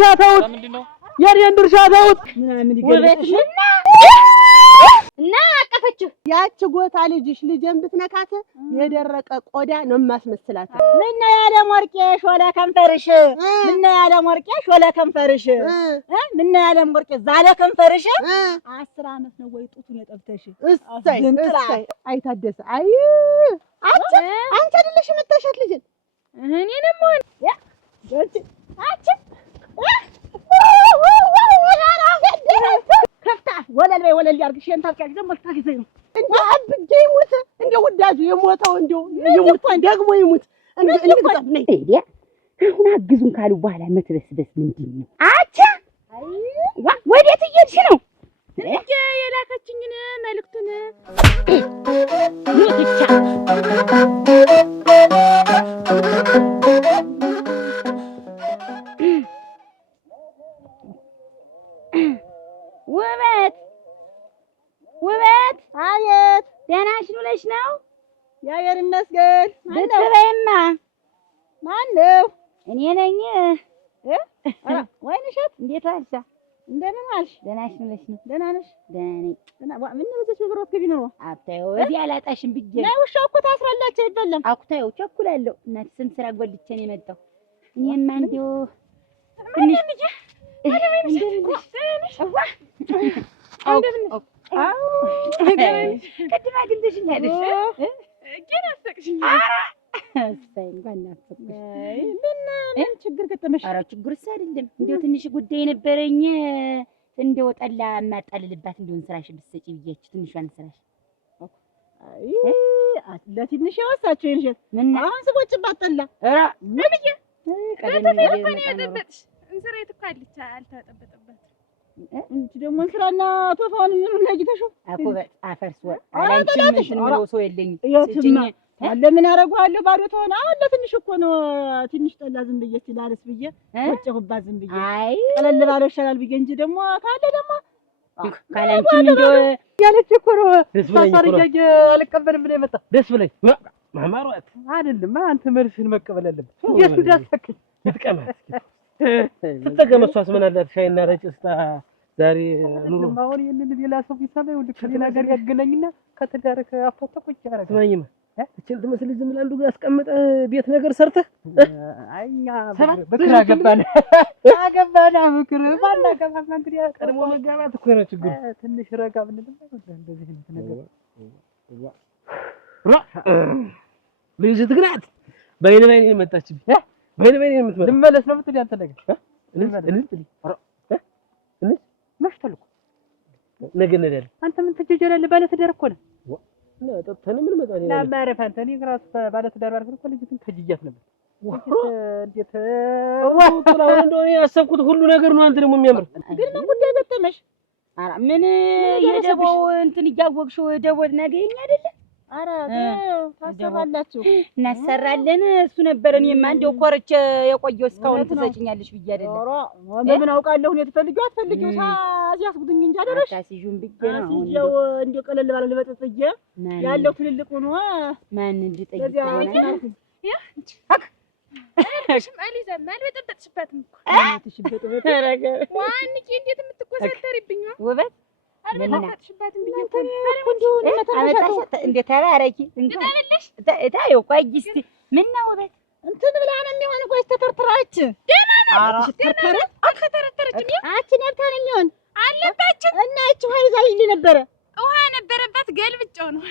ድርሻ ተውት፣ የኔን ድርሻ ተውት። ምናምን ይገልጽሽ እና አቀፈችው። ያቺ ጎታ ልጅሽ ልጄን ብትነካት የደረቀ ቆዳ ነው የማስመስላት። ምን ያለ ሞርቄ ሾለ ከንፈርሽ፣ ምን ያለ ሞርቄ ሾለ ከንፈርሽ፣ ምን ያለ ሞርቄ ዛለ ከንፈርሽ። 10 ዓመት ነው ወይ ጡቱን የጠብተሽ? እሰይ እሰይ። አይታደሰ አይ አንቺ አይደለሽ የምታሻት ልጅን እኔንም ሆነ ያ አንቺ ከፍታ ወለል በይ ወለል ያርግሽ። እንታውቂያለሽ ደግሞ ታግዘኝ ነው እንዴ? አብጄ ይሙት እንዴ? ወዳጁ የሞተው እንዴ ይሙት ደግሞ ይሙት እንዴ? እንግዛም ነይ እንዴ? አሁን አግዙን ካሉ በኋላ መትበስበስ ምንድን ነው? አቻ ወዴት እየሄድሽ ነው? እንዴ የላከችኝን መልእክቱን ብቻ ውበት አየት ደህና ነሽ ውለሽ ነው? ያየር ይመስገን። ብትበይማ ማነው? እኔ ነኝ። ወይንሸት እንዴት ዋልሽ? እንደምን ዋልሽ? ደህና ነሽ ውለሽ ነው? ደህና ነሽ? ደህና ነኝ። ምን ነው በዚህ ብሮት ግቢ ነው? አታዩ እዚህ አላጣሽም ብዬሽ ናይ ውሻው እኮ ታስራላችሁ አይደለም? አኩታዩ ቸኩላለሁ። እናት ስንት ስራ ጎልቼ ነው የመጣው። እኔማ እንደው ትንሽ ቅድም አግኝተሽኛለሽ ግን አስጠቅሽኝ። ምን ችግር ገጠመሽ? ኧረ ችግርስ አይደለም እንደው ትንሽ ጉዳይ ነበረኝ። እንደው ጠላ የማጣልልባት እንደውን ስራሽ ብትሰጪ ብያችሁ ትንሿን ስራሽ ለትንሽ ያወሳችሁ ይልሽ አሁን ስቆጭባት ጠላ ኧረ ምንዬ ቀደም ያጠበጥሽ እንስራዬ እኮ አልቻ አልተጠበጠበት እንጂ ደግሞ እንስራና ቶፋውን ምን ለጅተሽው አኮበት አፈርስ ወር አላንቺም እንትን ሰው የለኝም ስጪኝ አለ ምን አደርገዋለሁ ባዶ ተሆነ አሁን ለትንሽ እኮ ነው ትንሽ ጠላ ዝም ብዬ ሲላልስ ብዬ ወጭሁባት ዝም ብዬ አይ ቀለል ባለው ይሻላል ብዬ እንጂ ደግሞ ካለ ደግሞ ካላንቺም እንደው ያለች እኮ ነው ታሳርጃጅ አልቀበልም ብለህ መጣ። ደስ ብለኝ ማማሯት አይደለም አንተ መልስህን መቀበል አለብህ። እንዴት ዳሰከኝ ይጥቀማስ ስትገመሷስ ምን አላት ሻይና ረጭስታ ዛሬ ኑሮ አሁን ይሄንን ሌላ ሰው ቢሰማ ይኸውልህ ከሌላ ጋር ያገናኝና ከተዳረከ አፋታ ቁጭ ያረጋ ስማኝማ እቺ ትመስል ዝም ብላ አንዱ ጋር አስቀምጠህ ቤት ነገር ሰርተህ አይኛ በክራ ገባን ምክር ባላ ገባን እንግዲህ ቀድሞ መጋባት እኮ ነው ችግሩ። ትንሽ ረጋ ብንልም እንደዚህ ነገር ልጅ ትግራት በይነ በይነ መጣችብኝ በይነ በይነ የምትመጣ ልመለስ ነው የምትል አንተ ነገር መሽቷል እኮ ነገ እንሄዳለን። አንተ ምን ትጀጀላለህ? ባለ ትዳር እኮ ነህ እና ጠጥተን ምን መጣን እና ማረፍ አንተ እኔ እራሱ ባለ ትዳር ባልኩ እኮ ልጅቱን ከጅጃት ነበር። እንዴት ወጥላው እንደሆነ ያሰብኩት ሁሉ ነገር ነው። አንተ ደግሞ የሚያምር ግን ምን ጉዳይ ገጠመሽ? ኧረ ምን የደቦው እንትን እያወቅሽው ደቦል ነገኝ አይደለ? ኧረ ታሰራላችሁ እናሰራለን። እሱ ነበር እኔማ እንደው ኮርቼ የቆየው እስካሁን ትሰጪኛለሽ ብዬ አይደለም። ኧረ ለምን አውቃለሁ እኔ ትፈልጊው አትፈልጊው ሳዚያስጉድኝ እንጂ አይደለሽ ታሲጁን ብዬ ነው አሲጀው እንደው ቀለል ባለ ለበጥጥዬ ያለው ትልልቁ ነው ማን እንዲጠይቅ ያ ሽማሊ ዘማል በጠበጥሽበትም እኮ ትሽበጥበት ተረገ ዋንቂ እንዴት የምትቆሰተሪብኝ ውበት አልበጠበጥሽበትም ብዬ እንዴ ተባረኪ እንኳንሽ ታዩ ቆይ እስቲ ምን ነው ውበት እንትን ብላ ነው የሚሆን ቆይ ተተርትራች ደህና ነው ተተርተረ አልተተረተረችም አቺ ነብታ ነው የሚሆን አለባች እና እቺ ሀይዛ ይል ነበረ ውሃ ነበረበት ገልብጫው ነው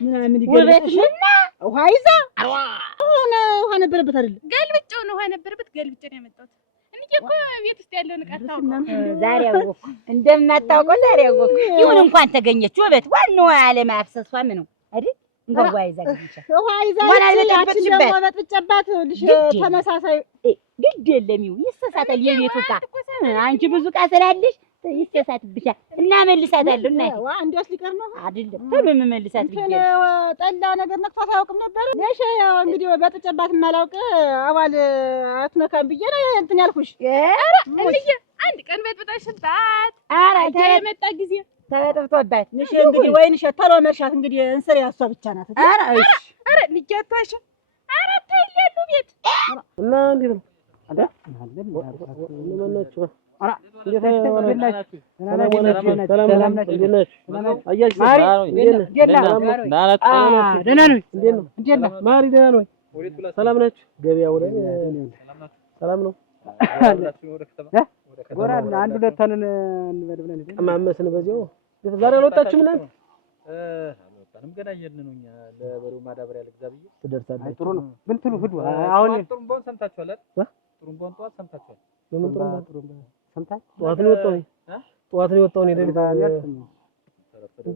ምናምን ይገልብጥሽና ውሃ ይዛ አሁን ውሃ ነበረበት አይደል? ገልብጫው ነው ውሃ ነበረበት ገልብጬ ነው ያመጣሁት። እኔ እኮ ቤት ውስጥ ያለውን ዕቃ ታውቀው ዛሬ አወኩ እንደማታውቀው ዛሬ አወኩ። ይሁን እንኳን ተገኘች ውበት ዋናው አለማፍሰሷ ምን ነው አይደል? እንኳን ውሃ ይዛ ገኘች ውሃ ይዛ ደግሞ በጥጨባት ልሽ ተመሳሳይ ግድ የለም ይሁን ይሰሳታል። የቤቱ ዕቃ አንቺ ብዙ ዕቃ ስላለሽ ይሰሳትብሻል እና መልሳታለሁ። እናቴ እንዴስ ሊቀር ነው አይደለም ተብም መልሳት ብዬ ጠላ ነገር ነክቷት አያውቅም ነበር። እሺ ያው እንግዲህ በጥጨባት ማላውቅ አባል አትነካም ብዬ ነው እንትን ያልኩሽ። ኧረ እንዴ አንድ ቀን በጥብጣሽባት ኧረ የመጣ ጊዜ ተበጥብጦባት ንሽ እንግዲህ ወይንሽ ተሎ መርሻት እንግዲህ እንስር ያሷ ብቻ ናት። ኧረ እሺ ኧረ ልጅቷሽ ኧረ ተይያሉ ቤት እና እንዴት ነው ሰላም ናችሁ? ገበያ ወረን ሰላም ነው። ጎራ አንድ ሁለቱን እንበል ብለን ቀማመስን በዚያው ዛሬ አልወጣችሁም እናንተ? አልወጣንም ገና እየሄድን ነው። እኛ ለበሬው ማዳበሪያ ልግዛ ብዬ ትደርሳለች። ጥሩ ነው ግን ትሉ ሂዱ። አሁን ጥሩምባውን ሰምታችኋል አይደል? ጥሩምባውን ጠዋት ሰምታችኋል። ለምን ጥሩምባ ሰምታችኋል? ጠዋት ነው የወጣው ጠዋት ነው የወጣው ነው ሌሊት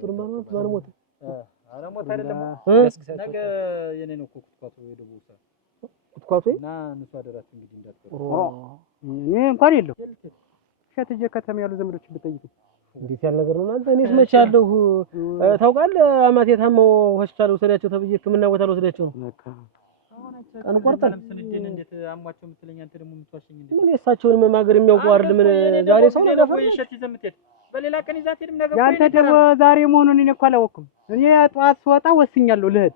ጥሩምባ ነው ማን ሞተ? አረ ሞት አይደለም ነገ የኔ ነው እኮ ኩትኳቱ የደቡብ ሰዓት ኩትኳቱ እና ንሱ አደራችሁ እንግዲህ እንዳትቀሩ። እኔ እንኳን የለው ሸትጀ ከተማ ያሉ ዘመዶች ብጠይቁ እንዴት ያለ ነገር ነው እናንተ? እኔስ መቼ አለሁ ታውቃለህ? አማቴ ታመው ሆስፒታል ወሰዳቸው ተብዬ ሕክምና ቦታ ወሰዳቸው ነው። ቀን ቆርጠን ስንድን እንዴት አሟቸው የምትለኝ አንተ ደግሞ የምትዋሸኝ እንዴ? ምን የእሳቸውን መማገር የሚያውቁ አይደል? ምን ዛሬ ሰው ነው ወይ ሸት ይዘህ የምትሄድ በሌላ ቀን ይዛት ሄድም ነገር ያንተ ደግሞ ዛሬ መሆኑን እኔ እኮ አላወቅኩም። እኔ ጠዋት ስወጣ ወስኛለሁ ልሄድ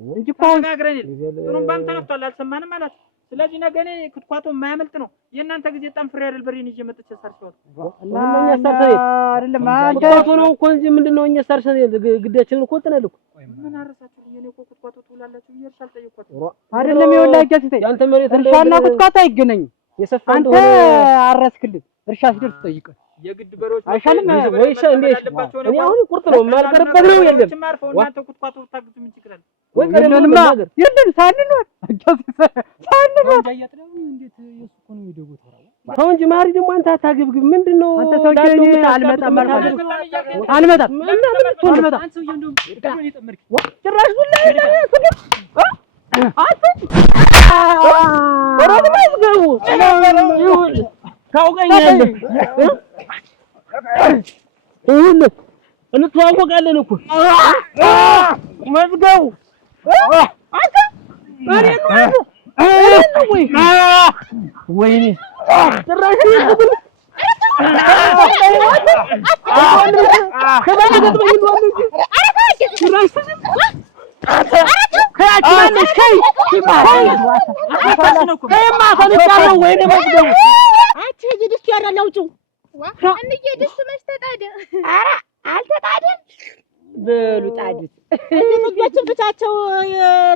እንጂ እኮ ተናግረን ጥሩምባም ተነፍቷል አልሰማንም አላት። ስለዚህ ነገ እኔ ኩትኳቱ የማያመልጥ ነው። የእናንተ ጊዜ ጠንፍሬ አይደል በሬን ይዤ መጥቼ ሳርሰዋል እና እኛ ሳርሰን አይደለም ኩትኳቱ ነው እኮ እንጂ ምንድነው እኛ ሳርሰን ግዳችንን እኮ ጥነን እኮ ምን አረሳችሁ? የኔ እኮ ኩትኳቱ ትውላላችሁ ብዬሽ አልጠየኳት አይደለም። ይኸውልህ ጀስቴ ያንተ መሬት እርሻና ኩትኳቱ አይገናኝም። የሰፋ አንተ አረስክልኝ እርሻ ሲደርስ ጠይቀህ የግድ በሮች አይሻልም ወይ? እንዴት እኔ አሁን ቁርጥ ነው የማልቀርበት ነው የለም እናንተ ኩትኳቱ ታግዙ ምን ችግር አለ ወይ? ቀደም ነገር የለም ሳንኖር ሳንኖር እንዴት የሱ እኮ ነው የሚደጉት ተው እንጂ ማሪ ደግሞ አንተ አታገብግብ። ምንድነው አንተ ሰውዬ አልመጣም አልመጣም እና ምን ትሆን አንተ ሰውዬ እንደውም ዳግም ይጠመርክ ጭራሽ ሁላ ታውቀኛለህ እንተዋወቃለን እኮ መዝገቡ አንተ ወይኔ ጭራሽ በሉ ጣድት ጥጆችን ብቻቸው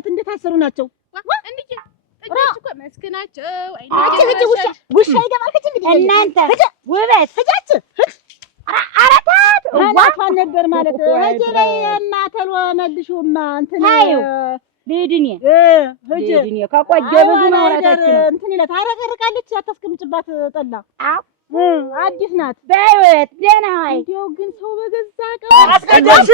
እንደታሰሩ ናቸው። ጥጆች እኮ መስክናቸው ውሻ ይገባል። እናንተ ውበት ፍጃች አራታት እናቷን ነበር ማለት ህጅ ላይ እናተሎ መልሹማ እንትን ቤድኔ ቤድኔ ከቆየ ብዙ ማውራታችን እንትን ይላት አረቀርቃለች። አታስቀምጭባት ጠላ አዲስ ናት። በህይወት ደህና ዋይ። እንደው ግን ሰው በገዛ ቀን አስቀደልሽ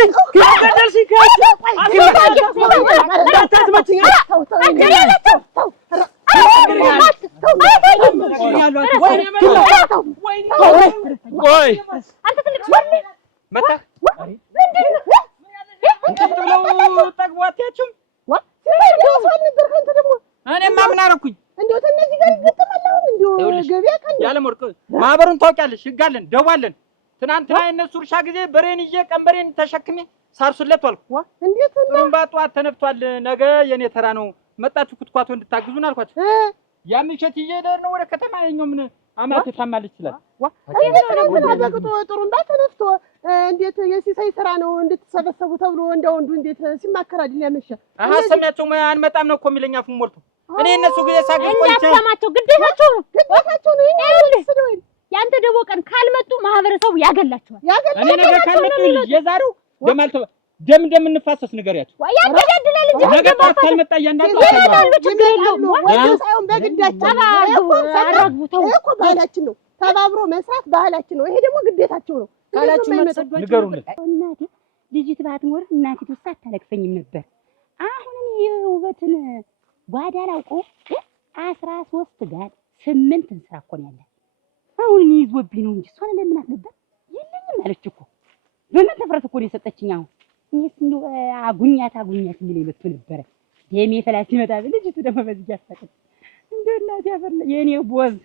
ማህበሩን ታውቂያለሽ? ህጋለን ደዋለን። ትናንትና የነሱ እርሻ ጊዜ በሬን ይዤ ቀንበሬን ተሸክሜ ሳርሱለት ዋልኩ። እንዴት ነው ጥሩምባ ጠዋት ተነፍቷል። ነገ የኔ ተራ ነው፣ መጣችሁ ኩትኳቶ እንድታግዙን አልኳቸው። ያ ምንሸት ይዤ ልሄድ ነው ወደ ከተማ። የኛው ምን አማቴ ታማለች ይችላል። ጥሩምባ ተነፍቶ እንዴት የሲሳይ ስራ ነው እንድትሰበሰቡ ተብሎ እንደው እንዱ እንዴት ሲማከር አይደል ያመሸ ሰሚያቸው አንመጣም ነው እኮ የሚለኝ አፉን ሞልቶ። እኔ እነሱ ጊዜ ሳግዝ ቆይቼ ያሰማቸው ግዴታቸው ነው ነው ያንተ ደቦ ቀን ካልመጡ ማህበረሰቡ ያገላቸዋል። እኔ ነገር ካልመጡ የዛሬው ደም እንደምንፋሰስ ንገሪያቸው። ያገዳድላል እንጂ ነገ ጠዋት ካልመጣ እያንዳንዱ ችግር የለውም። ሳይሆን በግዳቸው አራግቡተው እኮ ባህላችን ነው። ተባብሮ መስራት ባህላችን ነው። ይሄ ደግሞ ግዴታቸው ነው። ካላችሁ ንገሩን። እናቴ ልጅት ባትኖር እናቴ ውስጥ አታለቅሰኝም ነበር። አሁን የውበትን ጓዳ ላውቀው 13 ጋር 8 እንስራ እኮ ነው ያለ። አሁን ይዞብኝ ነው እንጂ እሷን ለምናት ነበር የለኝም አለች እኮ። በምን ተፈረስ እኮ ነው የሰጠችኝ። አሁን እኔስ እንደው አጉኛት የሚለኝ መስሎ ነበረ። የኔ ፈላስ ሲመጣ ልጅቱ ደግሞ በዚህ ያሳቀች እንደው እናቴ ያፈር የኔ ቦዝ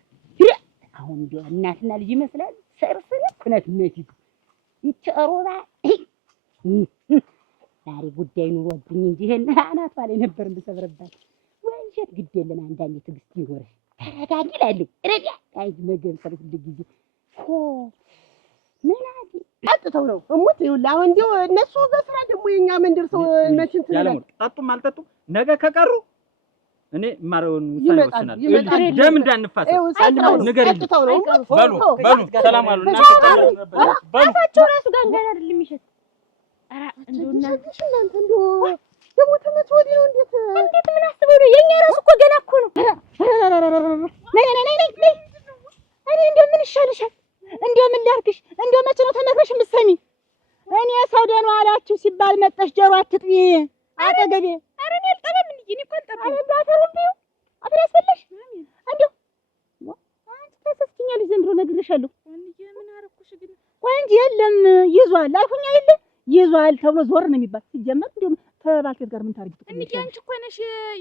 አሁን እንደው እናትና ልጅ ይመስላል። ሰርሰረ ኩነት ነቲ ይቸሮባ ዛሬ ጉዳይ ኑሮብኝ እንጂ ይሄን አናቷ ላይ ነበር እንድሰብርባት። ወንጀት ግድ የለም አንዳንዴ ትዕግስት ይኖርሽ። ተረጋጊ እላለሁ። ረዲያ አይ መገንፈል ሁሉ ጊዜ ምን አለ አጥተው ነው እሙት ይኸውልህ። አሁን እንደው እነሱ በስራ ደግሞ የኛ መንደር ሰው መችን ትላለህ። ጠጡም አልጠጡም ነገ ከቀሩ እኔ ማረውን ውሳኔ ወስናለሁ። ደም እንዳንፋሰስ ነገር አጥተው ነው። በሉ ሰላም አሉ እና በሉ አፋቸው ራሱ ጋር አይደለም የሚሸት ኧረ እናንተ እንደው ደግሞ ተመት ወዲህ ነው። እንዴት ምን አስበው ነው? የኛ ራሱ እኮ ገና እኮ ነው። ነይ እኔ እንደው ምን ይሻልሻል? እንደው ምን ላድርግሽ? እንደው መቼ ነው ተመክረሽ የምትሰሚ? እኔ ሰው ደህና ዋላችሁ ሲባል መጣሽ ጆሮ አትጥቢ አጠገቤ። ኧረ እኔ አልጠባም እንጂ እኔ እኮ አልጠባም። ኧረ ባፈርምቢው አፍራስበልሽ እንደው አንቺ ተሰስኪኛለሽ ዘንድሮ ነግሬሻለሁ። ምን አደረኩሽ ግን? ቆይ እንጂ የለም ይዟል አልኩኝ አይደል? ይዟል ተብሎ ዞር ነው የሚባል ሲጀመር እንደው ከባልቴት ጋር ምን ታርጊ? እንዴ አንቺ እኮ ነሽ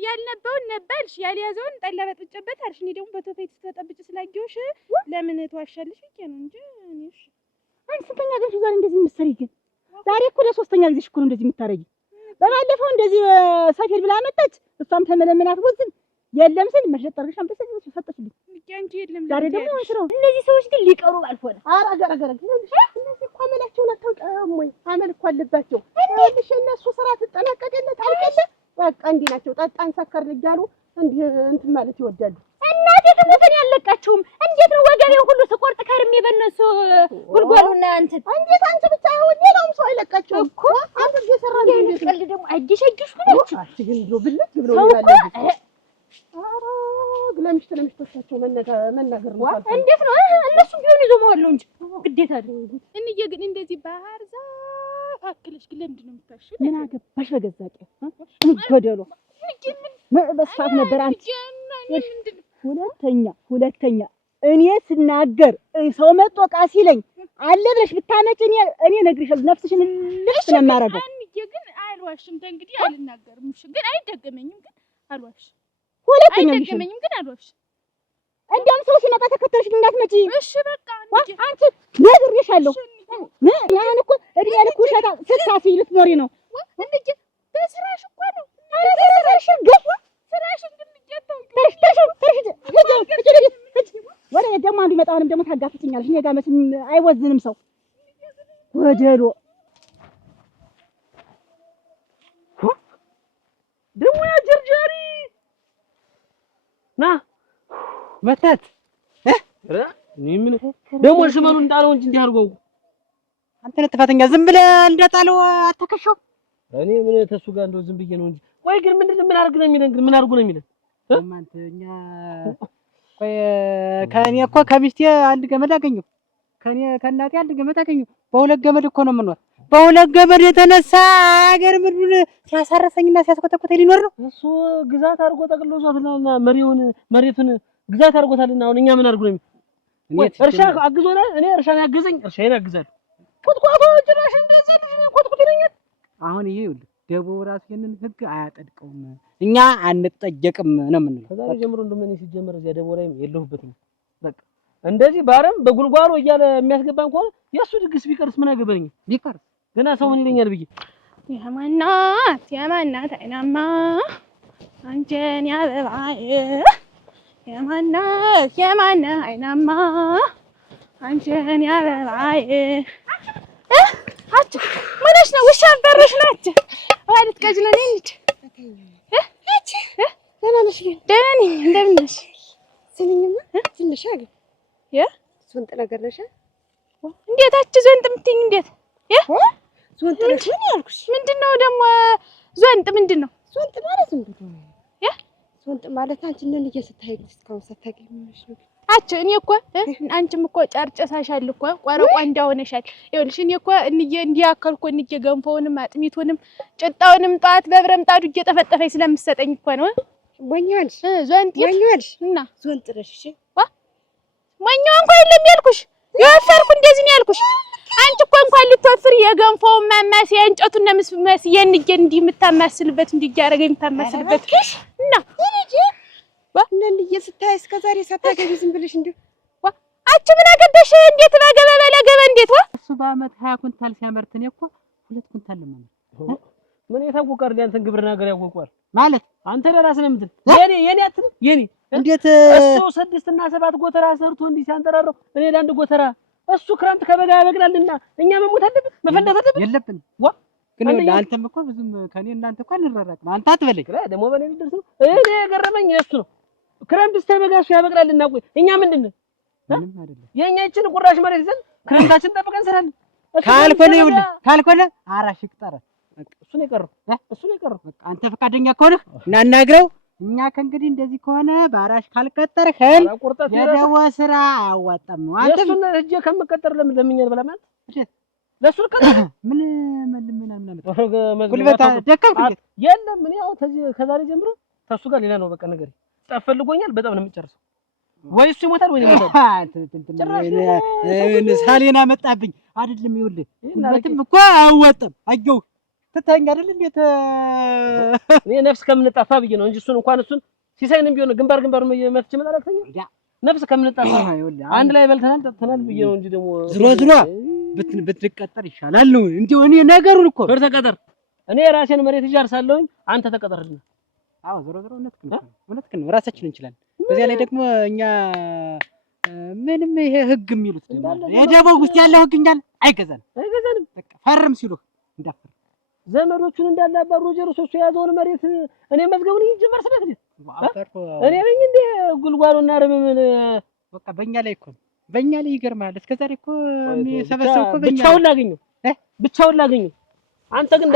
ያልነበውን ነበልሽ ያልያዘውን ጠላ በጥጨበት አልሽ። እኔ ደግሞ በቶፌት ተጠብጭ ስላየሁሽ ለምን ትዋሻለሽ ብዬሽ ነው እንጂ እኔሽ አንቺ ስንተኛ ጊዜሽ ዛሬ እንደዚህ የምትሰሪ ግን? ዛሬ እኮ ለሶስተኛ ጊዜሽ እኮ ነው እንደዚህ የምታረጊ። በባለፈው እንደዚህ ሰፌድ ብላ መጣች። እሷም ተመለመናት ወዝን የለም ስል መሸጥ አድርገሽ አምጥተሽ ሰጠሽልኝ። አንቺ የለም ዛሬ ደግሞ ወስረው እነዚህ ሰዎች ግን ሊቀሩ ባልሆነ አረጋገረ እነዚህ እኮ አመላቸውን አታውቅም ወይ? አመል እኮ አለባቸው። እሺ እነሱ ስራ ትጠነቀቅለት አልቀለ በቃ እንዲህ ናቸው። ጠጣን ሰከር እያሉ እንዲህ እንትን ማለት ይወዳሉ። እናቴ ተመተን ያለቃቸውም እንዴት ነው ወገቤን ሁሉ ስቆርጥ ከርሜ በእነሱ ጉልጓሉና እንትን እንዴት አንቺ ብቻ ይሁን ሌላውም ሰው አይለቃቸውም እኮ አንተ እየሰራ ነው። እንዴት ቀልድ ደግሞ አጅሸጅሽ ናቸው። ግን ብሎ ብልጥ ብሎ ይላል። ለምሽቶቻቸው መናገር ነው። እንዴት ነው እነሱም ቢሆን ይዞ መዋለው እንጂ ግዴታ አይደል? እንዬ ግን እንደዚህ ባህር ዛፍ አክለሽ ግን ለምንድን ነው የምታሽው? ምን አገባሽ በገዛቂ እንገደሉ በስፋት ነበር። አንቺ ሁለተኛ እኔ ስናገር ሰው መጥቶ ዕቃ ሲለኝ አለ ብለሽ ብታመጪ እኔ እነግርሻለሁ። ነፍስሽን ልብስ ነው የማደርገው። እንዬ ግን አልዋሽም። እንግዲህ አልናገርም። እሺ ግን አይደገመኝም። ግን አልዋሽም። ሁለተኛ አይደገመኝም። ግን አልዋሽም። እንደውም ሰው ሲመጣ ተከተልሽ እንዳትመጪ። እሺ በቃ አንቺ ነግሬሻለሁ። ያን እኮ እድሜ ልክ ውሸታ ስታስይ ልትኖሪ ነው። እንዴ በስራሽ እኮ ነው። ስራሽ ገፍ ስራሽ ግን ልጅተው ወደ ደግሞ አንዱ ይመጣውንም ደግሞ ታጋፍጭኛለሽ። እኔ ጋር መቼም አይወዝንም ሰው ወደሎ ደግሞ ያ ጀርጀሪ ና መታት ምን ደግሞ ሽመሉ እንዳለው እንጂ እንዲህ አድርጎ አንተ ለጥፋተኛ ዝም ብለህ እንደጣለው አተከሻው። እኔ ምን ተሱ ጋር እንደው ዝም ብዬ ነው እንጂ። ቆይ ግን ምንድነው ምን አድርግ ነው የሚለን? ግን ምን አድርጉ ነው የሚለን? አንተኛ ቆይ ከኔ እኮ ከሚስቴ አንድ ገመድ አገኘሁ፣ ከእናቴ አንድ ገመድ አገኘሁ። በሁለት ገመድ እኮ ነው የምንኖር። በሁለት ገመድ የተነሳ ሀገር ምድሩን ሲያሳረሰኝና ሲያስኮተኮተኝ ሊኖር ነው። እሱ ግዛት አድርጎ ጠቅልሎ ዟትና መሬቱን ግዛት አድርጎታልና አሁን እኛ ምን አድርጉ ነው የሚለን? እርሻ አግዞናል። እኔ እርሻን ያገዘኝ እርሻዬን አግዛለሁ። ቁጥቋጦ ጭራሽ እንደዛ ልጅ ቁጥቁጥ ይለኛል። አሁን ይሄ ይኸውልህ ደቡብ ራሱ ይሄንን ህግ አያጠድቀውም። እኛ አንጠየቅም ነው የምንለው። ከዛሬ ጀምሮ እንደምን ሲጀመር እዚያ ደቡብ ላይም የለሁበትም። በቃ እንደዚህ ባረም በጉልጓሎ እያለ የሚያስገባን ከሆነ የእሱ ድግስ ቢቀርስ ምን አገበኝ? ቢቀርስ ገና ሰው ምን ይለኛል ብዬ የማናት አይናማ አንቺን ያበባዬ የማነ አይናማ አንቺን ያበባዬ አጭ ምንሽ ነው? ውሻ በረሽ ናት ማለት ቀጅ ነው እንዴ? አጭ ደህና ነሽ? ደህና ነኝ። እንደምን ነሽ? ስንኝማ ትንሽ አገ ዞንጥ ነገር ነሽ? እንዴት አጭ ዞንጥ የምትይኝ እንዴት? ዞንጥ ነሽ ምን ያልኩሽ? ምንድነው ደግሞ ዞንጥ ምንድነው? ዞንጥ ማለት ምንድነው? ዞንጥ ማለት አንቺ ነን እየስታይ እስካሁን ሳታገኝሽ ነው። አጭ እኔ እኮ አንቺም እኮ ጨርጨሳሻል እኮ ቆረቋ እንዳሆነሻል። ይኸውልሽ እኔ እኮ እንዲያከልኩ ገንፎውንም አጥሚቱንም ጭጣውንም ጧት በብረም ጣዱ እየጠፈጠፈኝ ስለምትሰጠኝ እኮ ነው። ወኛልሽ ዞንጥ ወኛልሽ እና ዞንጥ ነሽ? እሺ ወኛው እንኳን የለም ያልኩሽ የወፈርኩ እንደዚህ ነው ያልኩሽ። አንቺ እኮ እንኳን ልትወፍሪ የገንፎውን ማማሲያ እንጨቱን መስዬ እንዲህ የምታማስልበት እንዲያረገ የምታማስልበት እና ነን እየስታይ እስከ ዛሬ ሳታገቢ ዝም ብለሽ እንደው አንቺ ምን አገባሽ? እንዴት ባገባ ባላገባ እንዴት እሱ በአመት 20 ኩንታል ሲያመርት እኔ እኮ 2 ኩንታል ለማመት ምን የታወቀ አይደል? አንተን ግብርና ነገር ያወቀዋል ማለት አንተ ለራስህ ነው የምትል የኔ አትል የኔ እንዴት እሱ 6 እና 7 ጎተራ ሰርቶ እንዲህ ሲያንጠራረው እኔ ለአንድ ጎተራ እሱ ክረምት ከበጋ ያበቅላልና እኛ መሞት አለብን መፈንዳት አለብን የለብን ግን አንተም እኮ ብዙም ከኔ እናንተ እኮ አንራራቅም አንተ አትበለኝ ደግሞ በኔ ልደርስ እኔ የገረመኝ እሱ ነው ክረምት እስከ በጋ እሱ ያበቅላልና ቆይ እኛ ምንድነው ምንም አይደለም የኛ እቺን ቁራሽ መሬት ይዘን ክረምታችን ጠብቀን እንሰራለን ካልኮነ አራሽ ይቅጠረ እሱ ነው የቀረው በቃ አንተ ፈቃደኛ ከሆነ እናናግረው እኛ ከእንግዲህ እንደዚህ ከሆነ ባራሽ ካልቀጠርኸን የደወ ስራ አያዋጣም ነው አንተ እሱን እጄ ከምቀጠር ለምኛል በላ ማለት ለሱ ምን ምናምን ጉልበታ ደከምክ የለም ምን ያው ከዛሬ ጀምሮ ታሱ ጋር ሌላ ነው በቃ ነገር ጠፈልጎኛል በጣም ነው የምጨርሰው ወይ እሱ ይሞታል ወይ ይሞታል ሳሌና መጣብኝ አይደለም ይኸውልህ ጉልበትም እኮ አያዋጣም አየው ትታኛ አይደል እንዴት እኔ ነፍስ ከምንጣፋ ብዬ ነው እንጂ እሱን ሲሳይንም ቢሆን ግንባር መፍች መጣላክተኛ ነፍስ ከምንጣፋ አንድ ላይ በልተናል ጠጥተናል ብዬ ነው እንጂ ደግሞ ዝሮ ብትቀጠር ይሻላል ነው እንዴ እኔ ነገሩን እኮ ተቀጠር እኔ ራሴን መሬት ይጃርሳለሁኝ አንተ ተቀጠርልኝ አዎ ዝሮ እውነትህን ነው ራሳችን እንችላለን በዚያ ላይ ደግሞ እኛ ምንም ይሄ ህግ የሚሉት ደግሞ የደቡብ ውስጥ ያለው ህግ እኛን አይገዛንም በቃ ፈርም ሲሉ እንዳፈር ዘመዶቹን እንዳለ አባሮ ጀርሶ ያዘውን መሬት እኔ መዝገቡን ይጀመር ስለት እኔ ነኝ እንዴ ጉልጓሎና ረመምን በቃ በእኛ ላይ ይገርማል እስከዛሬ እኮ የሚሰበሰው እኮ ብቻውን ላገኘው አንተ ግን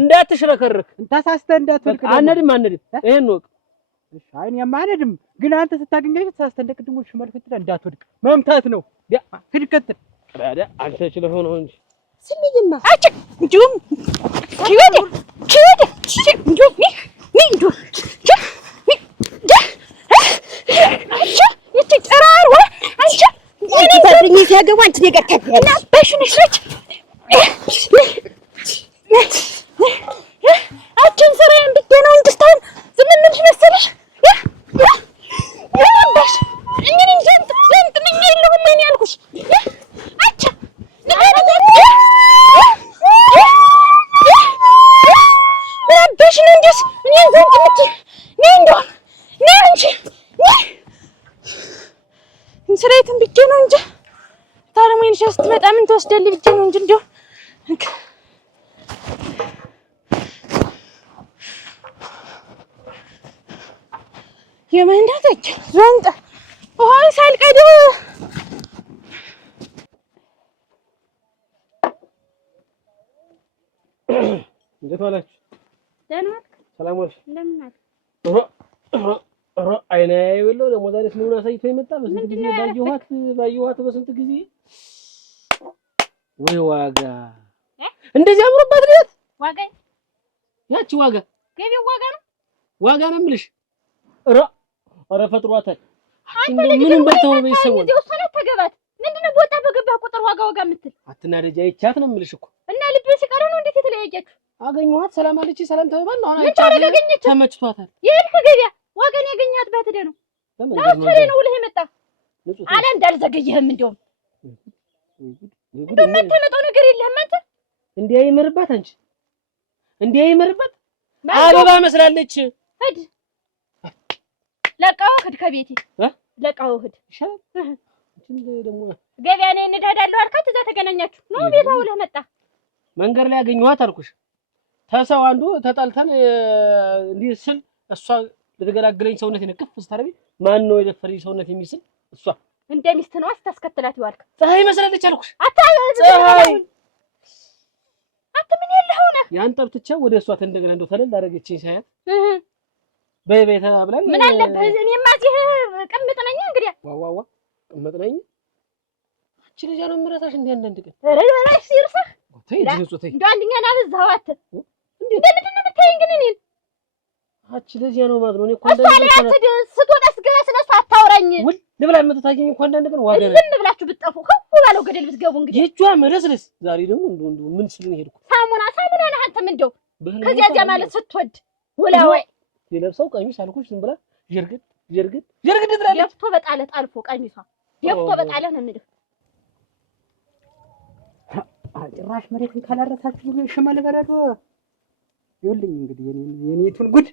እንዳትሽረከርክ ተሳስተህ እንዳትወድቅ አንድም ይሄን ወቅ እሺ አይን የማነድም ግን አንተ ስታገኘኝ ተሳስተህ እንደቅድሞ ሽመልክት እንዳትወድቅ መምታት ነው ፍድቀት ታዲያ አንተ ችለህ ነው እንጂ ስሚኝማ አጭ እንዲሁም ኪወደ እንዲሁም እንዲሁም ይተራሩ አንቺ ታድኝ ሲያገቡ አንቺ ነገር ከፈና በሽንሽ ነች አችን ስራዬን ብቻ ነው እንድስታን ዝም ምንሽ መሰለሽ ያባሽ እንግዲህ ዘንጥ ምን የለውም ምን ያልኩሽ አቻ ረበሽ ነው እንዴስ እኔ ዘንጥ ምት ነኝ እንደው ነኝ እንጂ እንስራይትን ብቻ ነው እንጂ ታረመኝሽ ስትመጣ ምን ተወስደልኝ ብቻ ነው እንጂ እንደው የማንዳተች ዘንጥ ውሃን ሳልቀድ እንዴት ዋላችሁ? ደህና ዋልክ? ሰላም ዋልሽ? እንደምን አልክ? አይኔ አይበለው ደግሞ ዛሬ ምኑን አሳይቶ የመጣ በስንት ጊዜ ባየኋት በስንት ጊዜ ወይ ዋጋ እንደዚህ አምሮባት ነው ዋጋ ያቺ ዋጋ ገቢው ዋጋ ነው የምልሽ ኧረ ፈጥሯታል ምንም በተው በይሰው እዚህ ውስጥ ነው ተገባት ምንድነው ቦታ በገባህ ቁጥር ዋጋ የምትል አትናደጂ አይቻት ነው የምልሽ እኮ እና ልብ ሲቀር ነው እንዴት የተለያያችሁ አገኘኋት ሰላም አለች ሰላም ተባባል ነው አሁን ተመችቷታል የሄድክ ገቢያ ዋጋን ያገኛት ባትደ ነው ለአስፈሪ ነው ልህ የመጣ አለ እንዳልዘገየህም እንደውም እንደውም የምትመጣው ነገር የለህም አንተ እንዲህ አይመርባት አንቺ እንዲህ አይመርባት አበባ መስላለች ሂድ ለቃው ሂድ ከቤቴ ለቃው ሂድ ደግሞ ገበያ ነኝ እንሄዳለሁ አልካት እዛ ተገናኛችሁ ነው ቤቷ ውለህ መጣ መንገድ ላይ ያገኘኋት አልኩሽ ተሰው አንዱ ተጣልተን እንዲህ ስል እሷ ለተገላገለኝ ሰውነት የነቀፍ ስታረቢ ማን ነው የደፈረኝ ሰውነት የሚስል እሷ እንደሚስት ነው አስታስከተላት ይዋልክ ፀሐይ መስላለች አልኩሽ ፀሐይ ምን ያለኸው ነህ ያን ጠብትቻ ወደ እሷ እንደገና እንደው ተለል አደረገችኝ ሳያት በይ ተባብለን ምን አለብህ እኔማ እዚህ ቅምጥ ነኝ እንግዲህ ዋዋዋ ቅምጥ ነኝ አንቺ ልጅ ነው የምረሳሽ እንዴ አንዳንድ ቀን ኧረ በላሽ ይርሳህ ተይ ጅንጹ እንደው አንደኛ ናብዛው አት እንደምንድን ነው የምታየኝ ግን እኔን አንቺ ልጅ ነው ማለት ነው እኔ እኮ አንዳንድ ቀን ስትወጣ ስገባ ስለሱ አታውራኝ ውል ልብላ የምትታየኝ እኮ አንዳንድ ቀን ዋጋ ነው ዝም ብላችሁ ብትጠፉ ከፍ ባለው ገደል ብትገቡ እንግዲህ የእጇ መለስለስ ዛሬ ደግሞ እንደው ምን ስል ነው ሄድኩ ሳሙና ነህ አንተም እንደው ከዚያ ማለት ስትወድ ውላ ወይ የለብሰው ቀሚስ አልኩሽ ዝም ብላ ጀርግድ ትላለች ደፍቶ በጣለ ጣልፎ ቀሚሷ ደፍቶ በጣለ ነው የምልህ ጭራሽ መሬትን ካላረሳችሁ ሽመል በረዶ ይኸውልኝ እንግዲህ የኔቱን ጉድ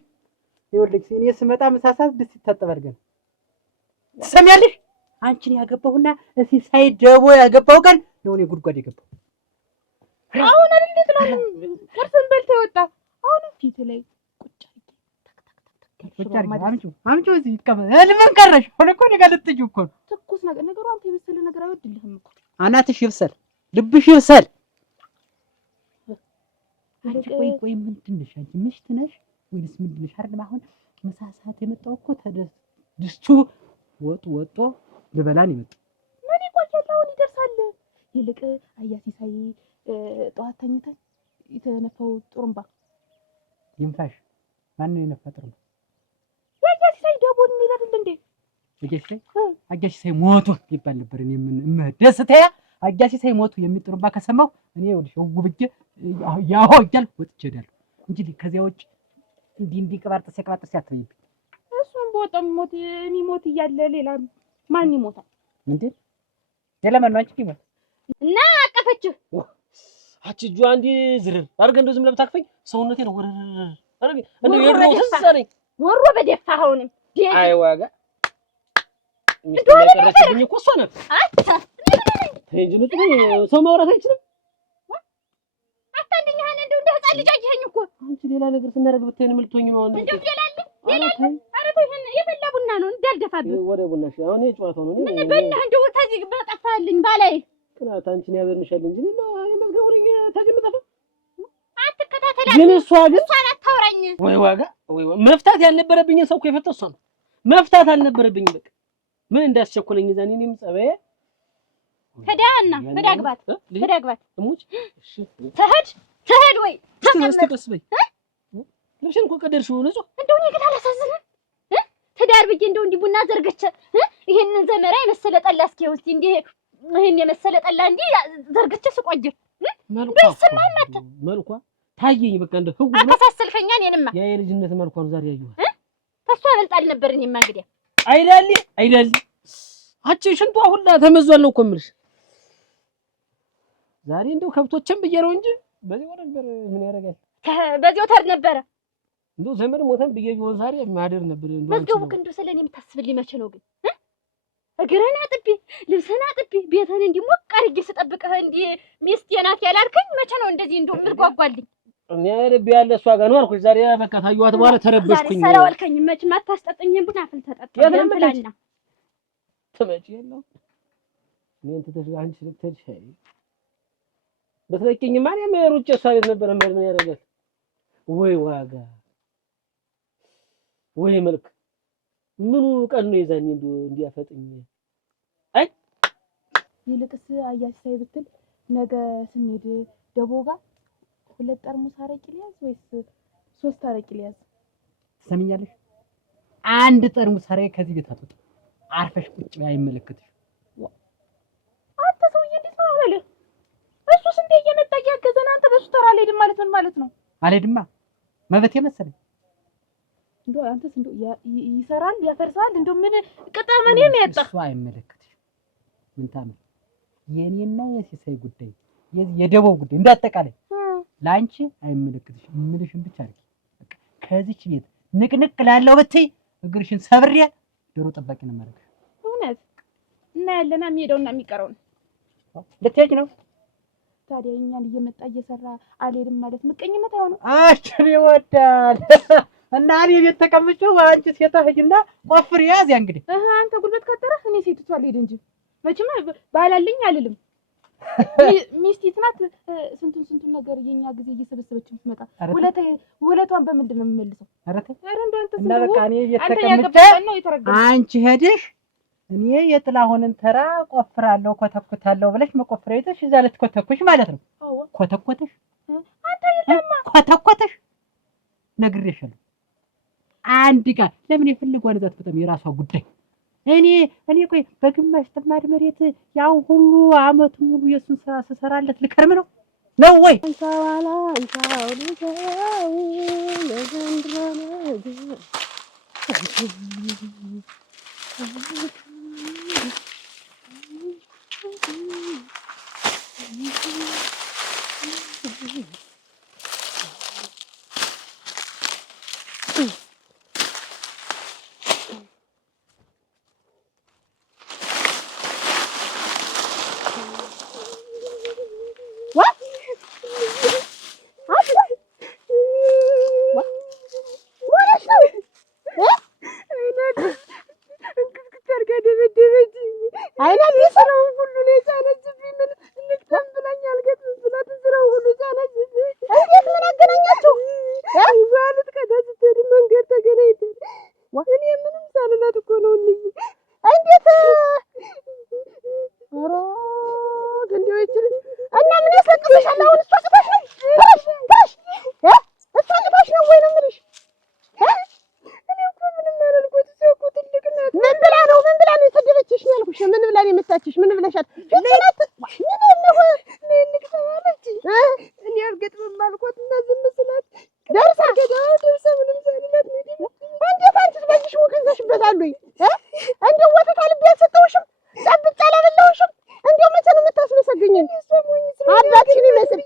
ይኸውልሽ እኔ ስመጣ ምሳ ሰዓት ድስት ይታጠባል ገና ትሰሚያለሽ? አንቺን ያገባሁና እዚህ ሳይደቦ ያገባው ቀን ነው እኔ ጉድጓድ የገባው። አሁን አይደል ትላለህ? ቁርስን በልተህ ወጣ። አሁን ፊት ላይ ቁጭ አምጪው እዚህ ይቀመጥ። ምን ቀረሽ? ሆነ እኮ እኔ ጋር ልትይው እኮ ነው። ትኩስ ነገር ነገሩ አንተ የበሰለ ነገር አይወድልህም እኮ። አናትሽ ይብሰል፣ ልብሽ ይብሰል። አንቺ ቆይ ምንድን ነሽ አንቺ? ምሽት ነሽ ወይስ ምንድን ነሽ? አይደለም አሁን ምሳ ሰዓት የመጣው እኮ ድስቱ ወጦ ልበላን የመጣው ምን ይቆያል? አሁን ይደርሳል። ይልቅ አያሲሳይ ጠዋት ተኝተን የተነፋው ጥሩምባ ይምታሽ። ማን ነው የነፋ ጥሩምባ? አያሲሳይ ደቦን ይላል እንዴ? አያሲሳይ ሞቱ ይባል ነበር። እኔ ምን ደስታያ አያሲሳይ ሞቱ የሚል ጥሩምባ ከሰማሁ እኔ ይኸውልሽ ውብዬ ያው እያልኩ ወጥቼ እሄዳለሁ እንጂ ከዚያ ውጭ እንዲህ ቅባርጥስ አትበይብኝ። እሱም በወጣም ሞት የሚሞት እያለ ሌላ ማን ይሞታል እንዴ? ሌላ ማን ነው አንቺ ይሞት እና አቀፈችህ አቺ ጁ አንዲ ዝርር አርገ እንደው ዝም ለብታክፈኝ ሰውነቴ ነው ወረር አርገ እንደው የድሮው ተሰረኝ ወሮ በደፋኸውንም አይ ዋጋ እንደው ለቀረችብኝ እኮ እሷ ናት። አታ እንጂ ሰው ማውራት አይችልም። አታንደኛህን እንደው እንደ ህፃን ልጅ አየኸኝ እኮ አንቺ ሌላ ነገር ስናደርግ ብትሄን ምልቶኝ ነው አንዴ እንደው ሌላ ኧረ ተው ይሄን የፈላ ቡና ነው እንዳልደፋብህ ወደ ቡናሽ አሁን የጨዋታው ነው። ምን በእናትህ እንደው ታዚህ በጠፋልኝ ባላይ ቅናት አንቺን ያበርንሻል እንጂ እኔ መዝገቡኝ ተገምጠፈ አትከታተላት። ግን እሷ አታውራኝ። ወይ ዋጋ ወይ መፍታት ያልነበረብኝ ሰው እኮ የፈታው እሷ ነው። መፍታት አልነበረብኝ በቃ ምን እንዳስቸኮለኝ ዛኔ እኔም ጸባዬ ከዳና ከዳግባት እሙች እሺ ተሄድ ወይ ተቀመጥ በይ ለሽን እኮ ቀደርሽው ንጹህ እንደው እኔ ግን አላሳዝንም ትዳር ብዬ እንደው እንዲህ ቡና ዘርገቸ ይሄንን ዘመራ የመሰለ ጠላ እስኪ ውስጥ እንዲህ ይሄን የመሰለ ጠላ እንዲህ ዘርገቸ ስቆይ መልኳ ታየኝ በቃ እንደ ህው አከሳሰልከኛ እኔንማ ያ የልጅነት መልኳን ዛሬ ያዩት ተሷ በልጣል ነበር እኔማ እንግዲህ አይዳሊ አቺ ሽንቷ ሁላ ተመዟል ነው እኮ የምልሽ ዛሬ እንደው ከብቶችን ብዬ ነው እንጂ በዚህ ወደ ነበር ምን ያደርጋል በዚህ ወተር ነበረ እንደው ዘመድ ሞተን ብዬ ቢሆን ዛሬ ማደር ነበር እንደው መዝገቡ ክንዱ ስለኔ የምታስብልኝ መቼ ነው ግን እግርህን አጥቤ ልብስህን አጥቤ ቤትህን እንዲህ ሞቅ አድርጌ ስጠብቅህ እንዲህ ሚስቴ ናት ያላልከኝ መቼ ነው እንደዚህ እንደው የምትጓጓልኝ? እኔ ልብ ያለ እሷ ጋር ነው አልኩሽ። ዛሬ በቃ ታዩዋት በኋላ ተረበሽኩኝ። ዛሬ ሰራው አልከኝ መች ማታስጠጥኝም ቡና አፍል ተጠጣ ለምላና ትመጪ የለው እኔ እንትተሽ አንቺ ልትሄጂ በትለቂኝ ማርያም ሩጬ እሷ ቤት ነበር ምን ያደርጋል? ወይ ዋጋ ወይ መልክ ምኑ ቀን ነው የዛኔ እንደው እንዲያፈጥኝ አይ ይልቅስ አያሳይ ብትል ነገ ስንሄድ ደቦ ጋር 2 ጠርሙስ አረቂ ሊያዝ ወይስ 3 አረቂ ሊያዝ? ትሰሚኛለሽ? 1 ጠርሙስ አረቂ ከዚህ ቤት አትወጣ። አርፈሽ ቁጭ በይ አይመለከትሽ። አንተ ሰውዬ እንዴት ነው አለ? እሱስ እንዴ እየመጣ እያገዘን አንተ በሱ ተራ አልሄድም ማለት ምን ማለት ነው? አልሄድማ መበቴ መሰለኝ። እንደው አንተስ እንደው ይሰራል ያፈርሳል እንደው ምን ቅጠመኔ ነው ያጣ? እሱ አይመለከትሽ። ምን ታመ የኔና የሲሳይ ጉዳይ የደቦው ጉዳይ እንዳጠቃላይ ላንቺ አይመለከትሽ። እምልሽን ብቻ አድርጊ። በቃ ከዚች ቤት ንቅንቅ ላለው ብትይ እግርሽን ሰብሬ ዶሮ ጠባቂ ነው ማለት ነው። እውነት እና ያለና የሚሄደውና የሚቀረው ነው። ልትሄጂ ነው ታዲያ እኛን እየመጣ እየሰራ አልሄድም ማለት ምቀኝነት አይሆንም? አሽሪ ይወዳል እና እኔ ቤት ተቀምጬው አንቺ ሴታ ሂጂና ቆፍሪ ያዝ። ያ እንግዲህ አንተ ጉልበት ካጠረህ እኔ ሴትቷ አልሄድ እንጂ መቼም ባላለኝ አልልም። ሚስቲት ናት ስንቱን ነገር የኛ ጊዜ እየሰበሰበች ምትመጣ ወለቷን በምንድን ነው የምመልሰው? ኧረ ተይ እንደው አንተ እና በቃ እኔ ቤት ተቀምጬ አንቺ ሄድሽ እኔ የጥላሁንን ተራ ቆፍራለሁ ኮተኩታለሁ ብለሽ መቆፈሪያሽ እዛ ልትኮተኩሽ ማለት ነው። ኮተኮተሽ አንተ የለማ ኮተኮተሽ ነግሬሻለሁ። አንድ ቀን ለምን የፈለጓን እዛት በጣም የራሷ ጉዳይ። እኔ ቆይ በግማሽ ጥማድ መሬት ያው ሁሉ አመቱ ሙሉ የሱን ስራ ስሰራለት ልከርም ነው ወይ? አንሳዋላ አንሳው ልጅው ለዘንድሮ ነው አይና ቢስራው ሁሉ ነው የጫነችብኝ። ምን እንክተም ብላኝ አልገጥም ብላት ስራው ሁሉ ጫነችብኝ። እንዴት ምን አገናኛችሁ? ማለት ከዳስተሪ መንገድ ተገናኝተን እኔ ምንም ሳልላት እኮ ነው እንዴ እንዴት ኧረ እንደው ይችል እና ምን ያስለቅስሻል? አሁን እሷ ቅጣሽ ነው ትራሽ እሷ ቅጣሽ ነው ወይ ነው የምልሽ? እኔ እኮ ምንም አላልኩት። እኮ ትልቅ ናት። ምን ብላ ነው የሰደበችሽ ነው ያልኩሽ? ምን ብላ ነው የመታችሽ? ምን ብለሻት? ፍትናት ምን ነው እንግታለች። እኔ አልገጥምም አልኳት እና ዝም ስላት ደርሳ ምንም ሳልላት ነው እንዴት አንቺስ በልሽ ሙከንዘሽበታል ወይ? እንደው ወተት አልቤ አልሰጠውሽም? ጸብጫ አላበላውሽም? እንደው መቼ ነው የምታስመሰግኝኝ? አባትሽን ይመስል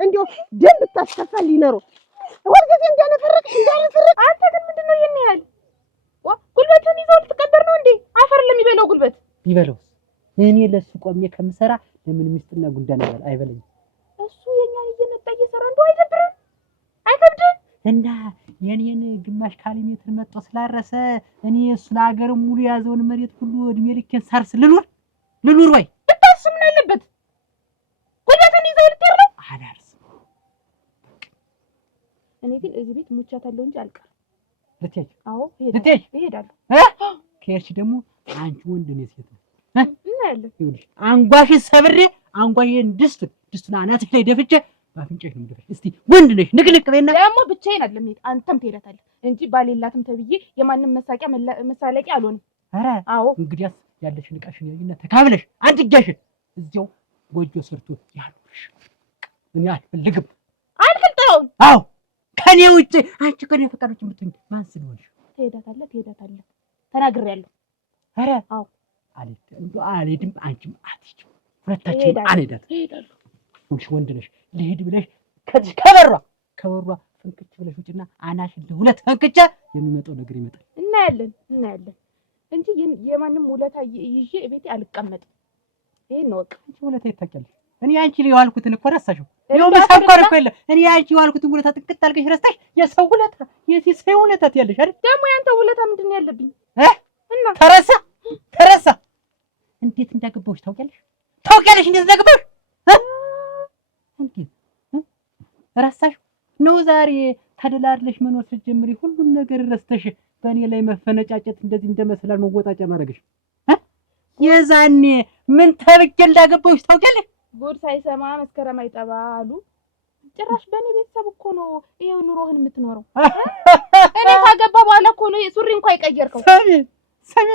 እንደው ደም ብታስከፋልኝ ኖሮ ሁልጊዜ እንዳነፈረቅሽ አንተ ግን ምንድን ነው ይሄን ያህል ጉልበትን ይዘው ልትቀበር ነው እንዴ? አፈር ለሚበላው ጉልበት ቢበላውስ እኔ ለሱ ቆሜ ከምሰራ ለምን ሚስጥና ጉንዳን አይበለኝ? እሱ የኛን እየመጣ እየሰራ እንደው አይደብርም? አይከብድም? እና የኔን ግማሽ ካሊ ሜትር መጥቶ ስላረሰ እኔ እሱ ለሀገር ሙሉ ያዘውን መሬት ሁሉ እድሜ ልኬን ሳርስ ልኑር ወይ? ብታስ ምን አለበት? ጉልበትን ይዘው ልትቀር ነው? አላርስም። እኔ ግን እዚህ ቤት ሙቻታለሁ እንጂ አልቀርም። ልትሄጂ? አዎ እሄዳለሁ። ከሄድሽ ደግሞ አንቺ ወንድ እኔ ሴት ነው እናያለን። ይኸውልሽ አንጓሽን ሰብሬ አንጓሽን ድስቱን አናትሽ ላይ ደፍቼ ባፍንጫሽ ነው የምደፋሽ። እስቲ ወንድ ነሽ ንቅንቅ በይና። ደግሞ ብቻዬን አይደለም አንተም ትሄዳታለህ እንጂ ባሌላትም ተብዬ የማንም መሳለቂያ አልሆንም። ኧረ አዎ እንግዲያስ ያለሽን ዕቃሽን ያዥና ተካብለሽ አንድ እጃሽን እዚያው ጎጆ ሰርቶ ያኑርሽ። እኔ አልፈልግም። አልፈልጠውም። አዎ ከኔ ውጭ አንቺ ከኔ ፈቃዶች የምትሆኝ ማን ስለሆንሽ? ትሄዳታለህ ተናግሬያለሁ። ኧረ አዎ አልሄድም። አንቺም አትሄጂም። ሁለታችንም አንሄዳትም። ወንድ ነሽ ልሄድ ብለሽ ከዚህ ከበሯ ፍንክች ብለሽ ውጭና አናሽን ለሁለት ፈንክቻ የሚመጣው ነገር ይመጣል። እናያለን እንጂ የማንም ውለታ ይዤ ቤቴ አልቀመጥም። ይሄን ነው በቃ። አንቺ ውለታ ይታቀልሽ። እኔ አንቺ ላይ ዋልኩትን እኮ ረሳሽው። ይኸው መሳቆር እኮ የለ። እኔ አንቺ ዋልኩትን ውለታ ጥቅጥ አልከሽ ረስተሽ የሰው ውለታ የሰው ውለታ ትያለሽ አይደል? ደግሞ ያንተ ውለታ ምንድን ነው ያለብኝ? እና ተረሳ እንዴት እንዳገባሁሽ ታውቂያለሽ? እንዴት እንዳገባሁሽ እንዴት ረሳሽ ነው? ዛሬ ተደላድለሽ መኖር ስትጀምሪ ሁሉን ነገር ረስተሽ በእኔ ላይ መፈነጫጨት እንደዚህ እንደመስላል መወጣጫ ማድረግሽ የዛኔ ምን ተብቄ እንዳገባሁሽ ታውቂያለሽ? ጉድ ሳይሰማ መስከረም አይጠባ አሉ። ጭራሽ በእኔ ቤተሰብ እኮ ነው ይሄው ኑሮህን የምትኖረው። እኔ ካገባ በኋላ እኮ ነው ሱሪ እንኳን አይቀየርከው። ሰሚ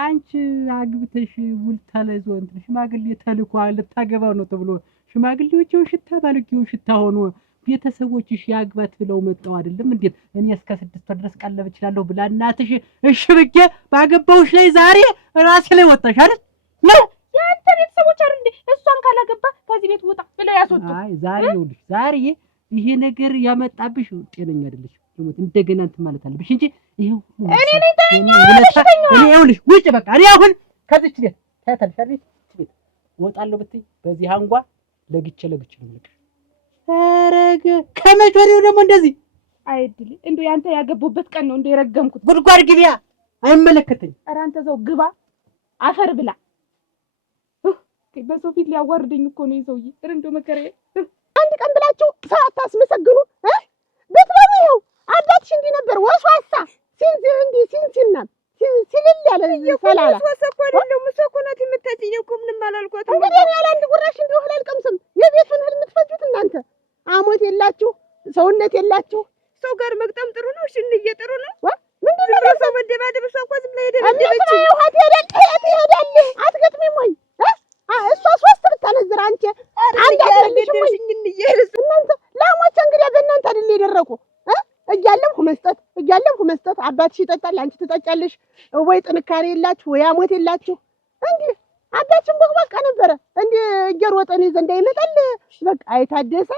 አንቺ አግብተሽ ውል ተለዞ እንትን ሽማግሌ ተልኳል ልታገባው ነው ተብሎ ሽማግሌዎች ሽታ ባልጌው ሽታ ሆኖ ቤተሰቦችሽ ያግባት ብለው መጣው አይደለም? እንዴት እኔ እስከ 6 ወር ድረስ ቀለብ እችላለሁ ብላ እናትሽ እሺ ብዬ ባገባውሽ ላይ ዛሬ ራሴ ላይ ወጣሽ አይደል? ነው ያንተ ቤተሰቦች አይደል እንዴ እሷን ካላገባ ከዚህ ቤት ውጣ ብለው ያስወጡ? አይ ዛሬ ይሄ ነገር ያመጣብሽ ጤነኛ አይደለሽ። እንደገና እንትን ማለት አለብሽ እንጂ ይሄው እኔ ነኝ ተኛ እኔ ይኸውልሽ ውጭ በቃ እኔ አሁን ከዚች ቤት ታያታለሽ አይደል? ቤት ወጣለሁ ብትይ በዚህ አንጓ ለግቼ ነው የምልክሽ። አረገ ከመቼ ወዲያው ደግሞ እንደዚህ አይድል እንደው ያንተ ያገቡበት ቀን ነው እንደው የረገምኩት። ጉድጓድ ግቢያ አይመለከተኝ። ኧረ አንተ ዘው ግባ አፈር ብላ። በሰው ፊት ሊያዋርደኝ እኮ ነው ይሰውዬ። ኧረ እንደው መከራዬ። አንድ ቀን ብላችሁ ሰዓት ታስመሰግኑ ብትበሉ ይኸው አባትሽ እንዲህ ነበር ወስዋሳ ሲንሲና ሲልል ያለ ሰላላ ሰኮናት የምታጭኝ እኮ ምንም አላልኳትም። እንግዲህ እኔ ያለ አንድ ጉራሽ እንዲሁ እህል አልቀምስም። የቤቱን እህል የምትፈጁት እናንተ አሞት የላችሁ ሰውነት የላችሁ። ሰው ጋር መግጠም ጥሩ ነው። እሺ እንየጥሩ ነው። ምንድን ነው ሰው መደባደብ? እሷ እኮ ዝም ብላ ሄደች። ትሄዳለህ አትገጥሚም ወይ? እሷ 3 ብታነዝር አንቺ አንድ አትገልሽኝ። እናንተ ላሞች እንግዲህ በእናንተ አይደል የደረቁ እያለምኩ መስጠት አባትሽ ይጠጣል፣ አንቺ ትጠጫለሽ። ወይ ጥንካሬ የላችሁ ወይ አሞት የላችሁ። እንዲህ አባትሽን ቦቅቧቃ ነበረ እንዲህ እየሮጠን ዘንዳ ይመጣል። በቃ አይታደሰ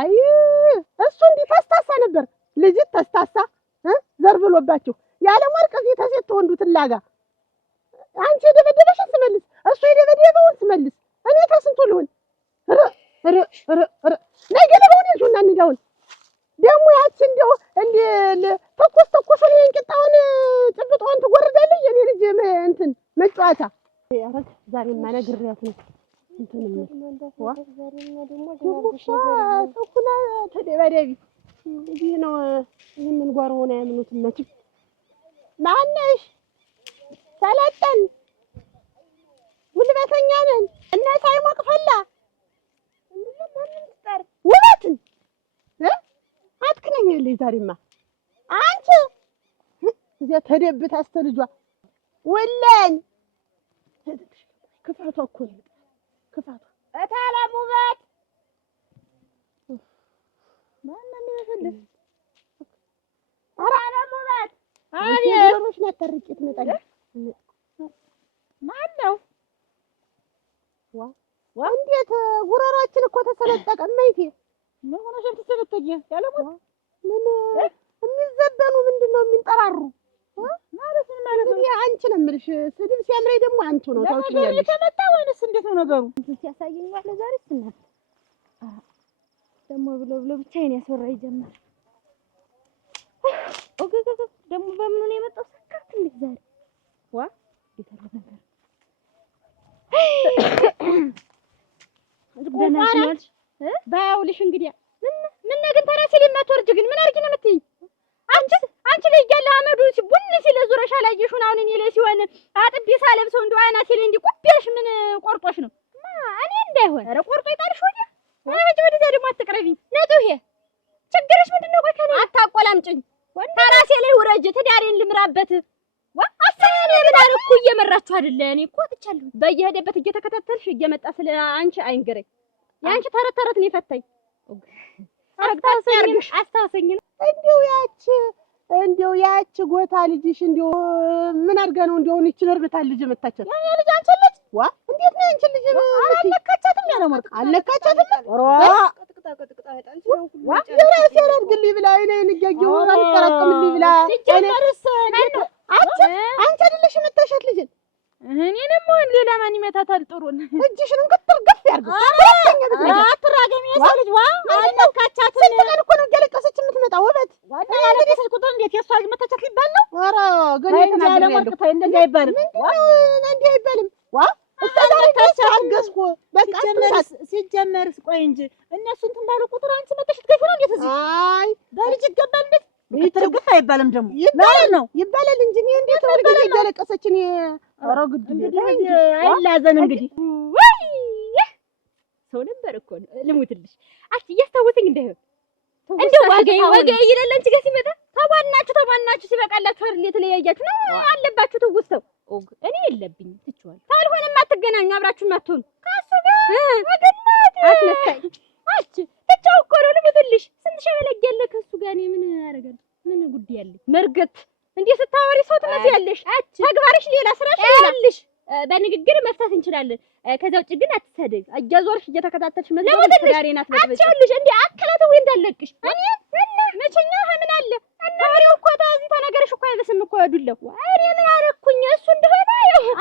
አይ እሱ እንዲህ ተስታሳ ነበር። ልጅት ተስታሳ ዘርብሎባችሁ ያለም ወርቅ ፊት ሴት ተወንዱ ትላጋ አንቺ የደበደበሽን ስመልስ እሱ የደበደበውን ስመልስ እኔ ተስንቱ ልሁን ነገለውን ይዙና እንደውን ደግሞ ያቺ እንደው ተኮስ ነው እንቅጣውን ጭብጧን ትጎርዳለች። የኔ ልጅ እንትን መጫ ጨዋታ ዛሬማ ነግሬያት ነው እንትን ተኩና ተደባዳቢ እዚህ ነው። ይህንን ጓሮ ሆነ ያምኑት መቼም ማነሽ ሰለጠን ጉልበተኛ ነን እና ሳይሞቅ ፈላ ውበትን አትክነኛለች ዛሬማ አንቺ እዚያ ተደብታ አስተልጇ ወለን ክፋቷ እኮ ነው ክፋቷ እታለም ውበት ማነው የሚፈልግ እታለም ውበት አቤት ነጠርቄ ትመጣለች ማነው እንዴት ጉሮሯችን እኮ ተሰነጠቀ እመይቴ ምን ሆነሽ ተሰነጠቀ ያለሞት ምን የሚዘበኑ ምንድነው የሚንጠራሩ ማለት ምን ማለት ነው? አንቺ ነው የምልሽ። ስድብ ሲያምረኝ ደግሞ አንቺ ነው ታውቂኛለሽ። ተመጣ ወይስ እንዴት ነው ነገሩ? ሲያሳየኝ ዋለ ዛሬ ስናት ደግሞ ብሎ ብቻዬን ያስወራኝ ጀመር። ኦገገገ ደግሞ በምን ነው የመጣው? ሰካት እንዴ ዛሬ ይተረፈ ነገር ደናሽናልሽ ባውልሽ እንግዲህ ምን ነገር ተራሴ ለማትወርጅ ግን ምን አርጊ ነው የምትይኝ? አንቺ ላይ ያለ አመዱ ቡን ሲል ዙረሻ ላይሽውን አሁን እኔ ላይ ሲሆን አጥቤ ሳለብሰው እንደው አይናቴ ላይ እንዲህ ቁብያሽ ምን ቆርጦሽ ነው? እኔ እንዳይሆን ኧረ ቆርጦ ይጣልሽ ወዲያ ወዲያ ወዲያ ደግሞ አትቅረቢኝ። ነጥሁ ይሄ ችግርሽ ምንድነው? ቆይ ከኔ አታቆላምጭኝ። ተራሴ ላይ ውረጅ ትዳሬን ልምራበት። አሰኔ ምን አልኩ እየመራችሁ አይደለ? እኔ እኮ ወጥቻለሁ። በየሄደበት እየተከታተልሽ እየመጣ ስለ አንቺ አይንገረኝ። ያንቺ ተረት ነው የፈታኝ። አስታውሰኝ እንዲው ያቺ ጎታ ልጅሽ እንዲው ምን አድርጋ ነው እንዲው እቺን እርብታል ልጅ መታቻት? ያኔ ልጅ አንቺ ልጅ እንዴት ነው አንቺ ልጅ አለካቻትም? ያለ ወርቅ አለካቻትም? ቅጥቅጣ አይጣንቺ ነው ሁሉ የራሴ አድርግልኝ ብላ እኔን እያየሁ አልቀረቅምልኝ ብላ ጀመርስ አንቺ አይደለሽ መታሻት ልጅ እኔንም ሆን ሌላ ማን ይመታታል? ጥሩን እጅሽን እንቅጥር ገፍ ያርገው አትራገሚ የሰው ልጅ አለካቻትም። ስንት ቀን እኮ ነው እያለቀሰች የምትመጣው ውበት ያለቀሰች ቁጥር እንዴት የሷ ልጅ መታቻት ይባል ነው? ኧረ ገና ተናገረ እንደዚህ አይባልም። እንደዚህ አይባልም። ታገስኩ በቃ ሲጀመርስ ቆይ እንጂ እነሱ እንትን ባሉ ቁጥር አንቺ መተሽ ትገፊ ነው እንዴት? እዚህ አይ በልጅ ይገባል እንዴ? ይትርግፍ አይባልም ደግሞ ይባላል ነው ይባላል እንጂ እኔ እንዴት ነው ልጅ እያለቀሰች እኔ ኧረ ግድ እንግዲህ አይላዘን እንግዲህ ወይ ሰው ነበር እኮ ልሙትልሽ አቺ እያስታወሰኝ እንዳይሆን እንደው ወገይ ይላል አንቺ ጋር ሲመጣ ተባናችሁ ሲበቃላችሁ አይደል የተለያያችሁ ነው አለባችሁ ትውስተው እኔ የለብኝም ትችዋል ካልሆነም አትገናኙ አብራችሁ ማትሆኑ ካሱ ጋር ወገናት አትነሳይ አቺ ተጫው እኮ ነው ልሙትልሽ ስንት ሸበለግ ያለ ከሱ ጋር እኔ ምን አደርጋለሁ ምን ጉድ ያለ መርገት እንዴ ስታወሪ ሰው ትመስያለሽ ተግባርሽ ሌላ ስራሽ ሌላልሽ በንግግር መፍታት እንችላለን ከዛው ውጭ ግን አትሰደግ አጃዞርሽ እየተከታተልሽ መዝለብ ትዳሬና አትበጥብጭ አትቻልሽ እንዴ አከላተ ወይ እንዳለቅሽ እኔ መቼኛ ምን አለ እናሪው እኮ ታዚ ተነገርሽ እኮ አይበስም እኮ ያዱለው እኔ ምን አረኩኝ እሱ እንደሆነ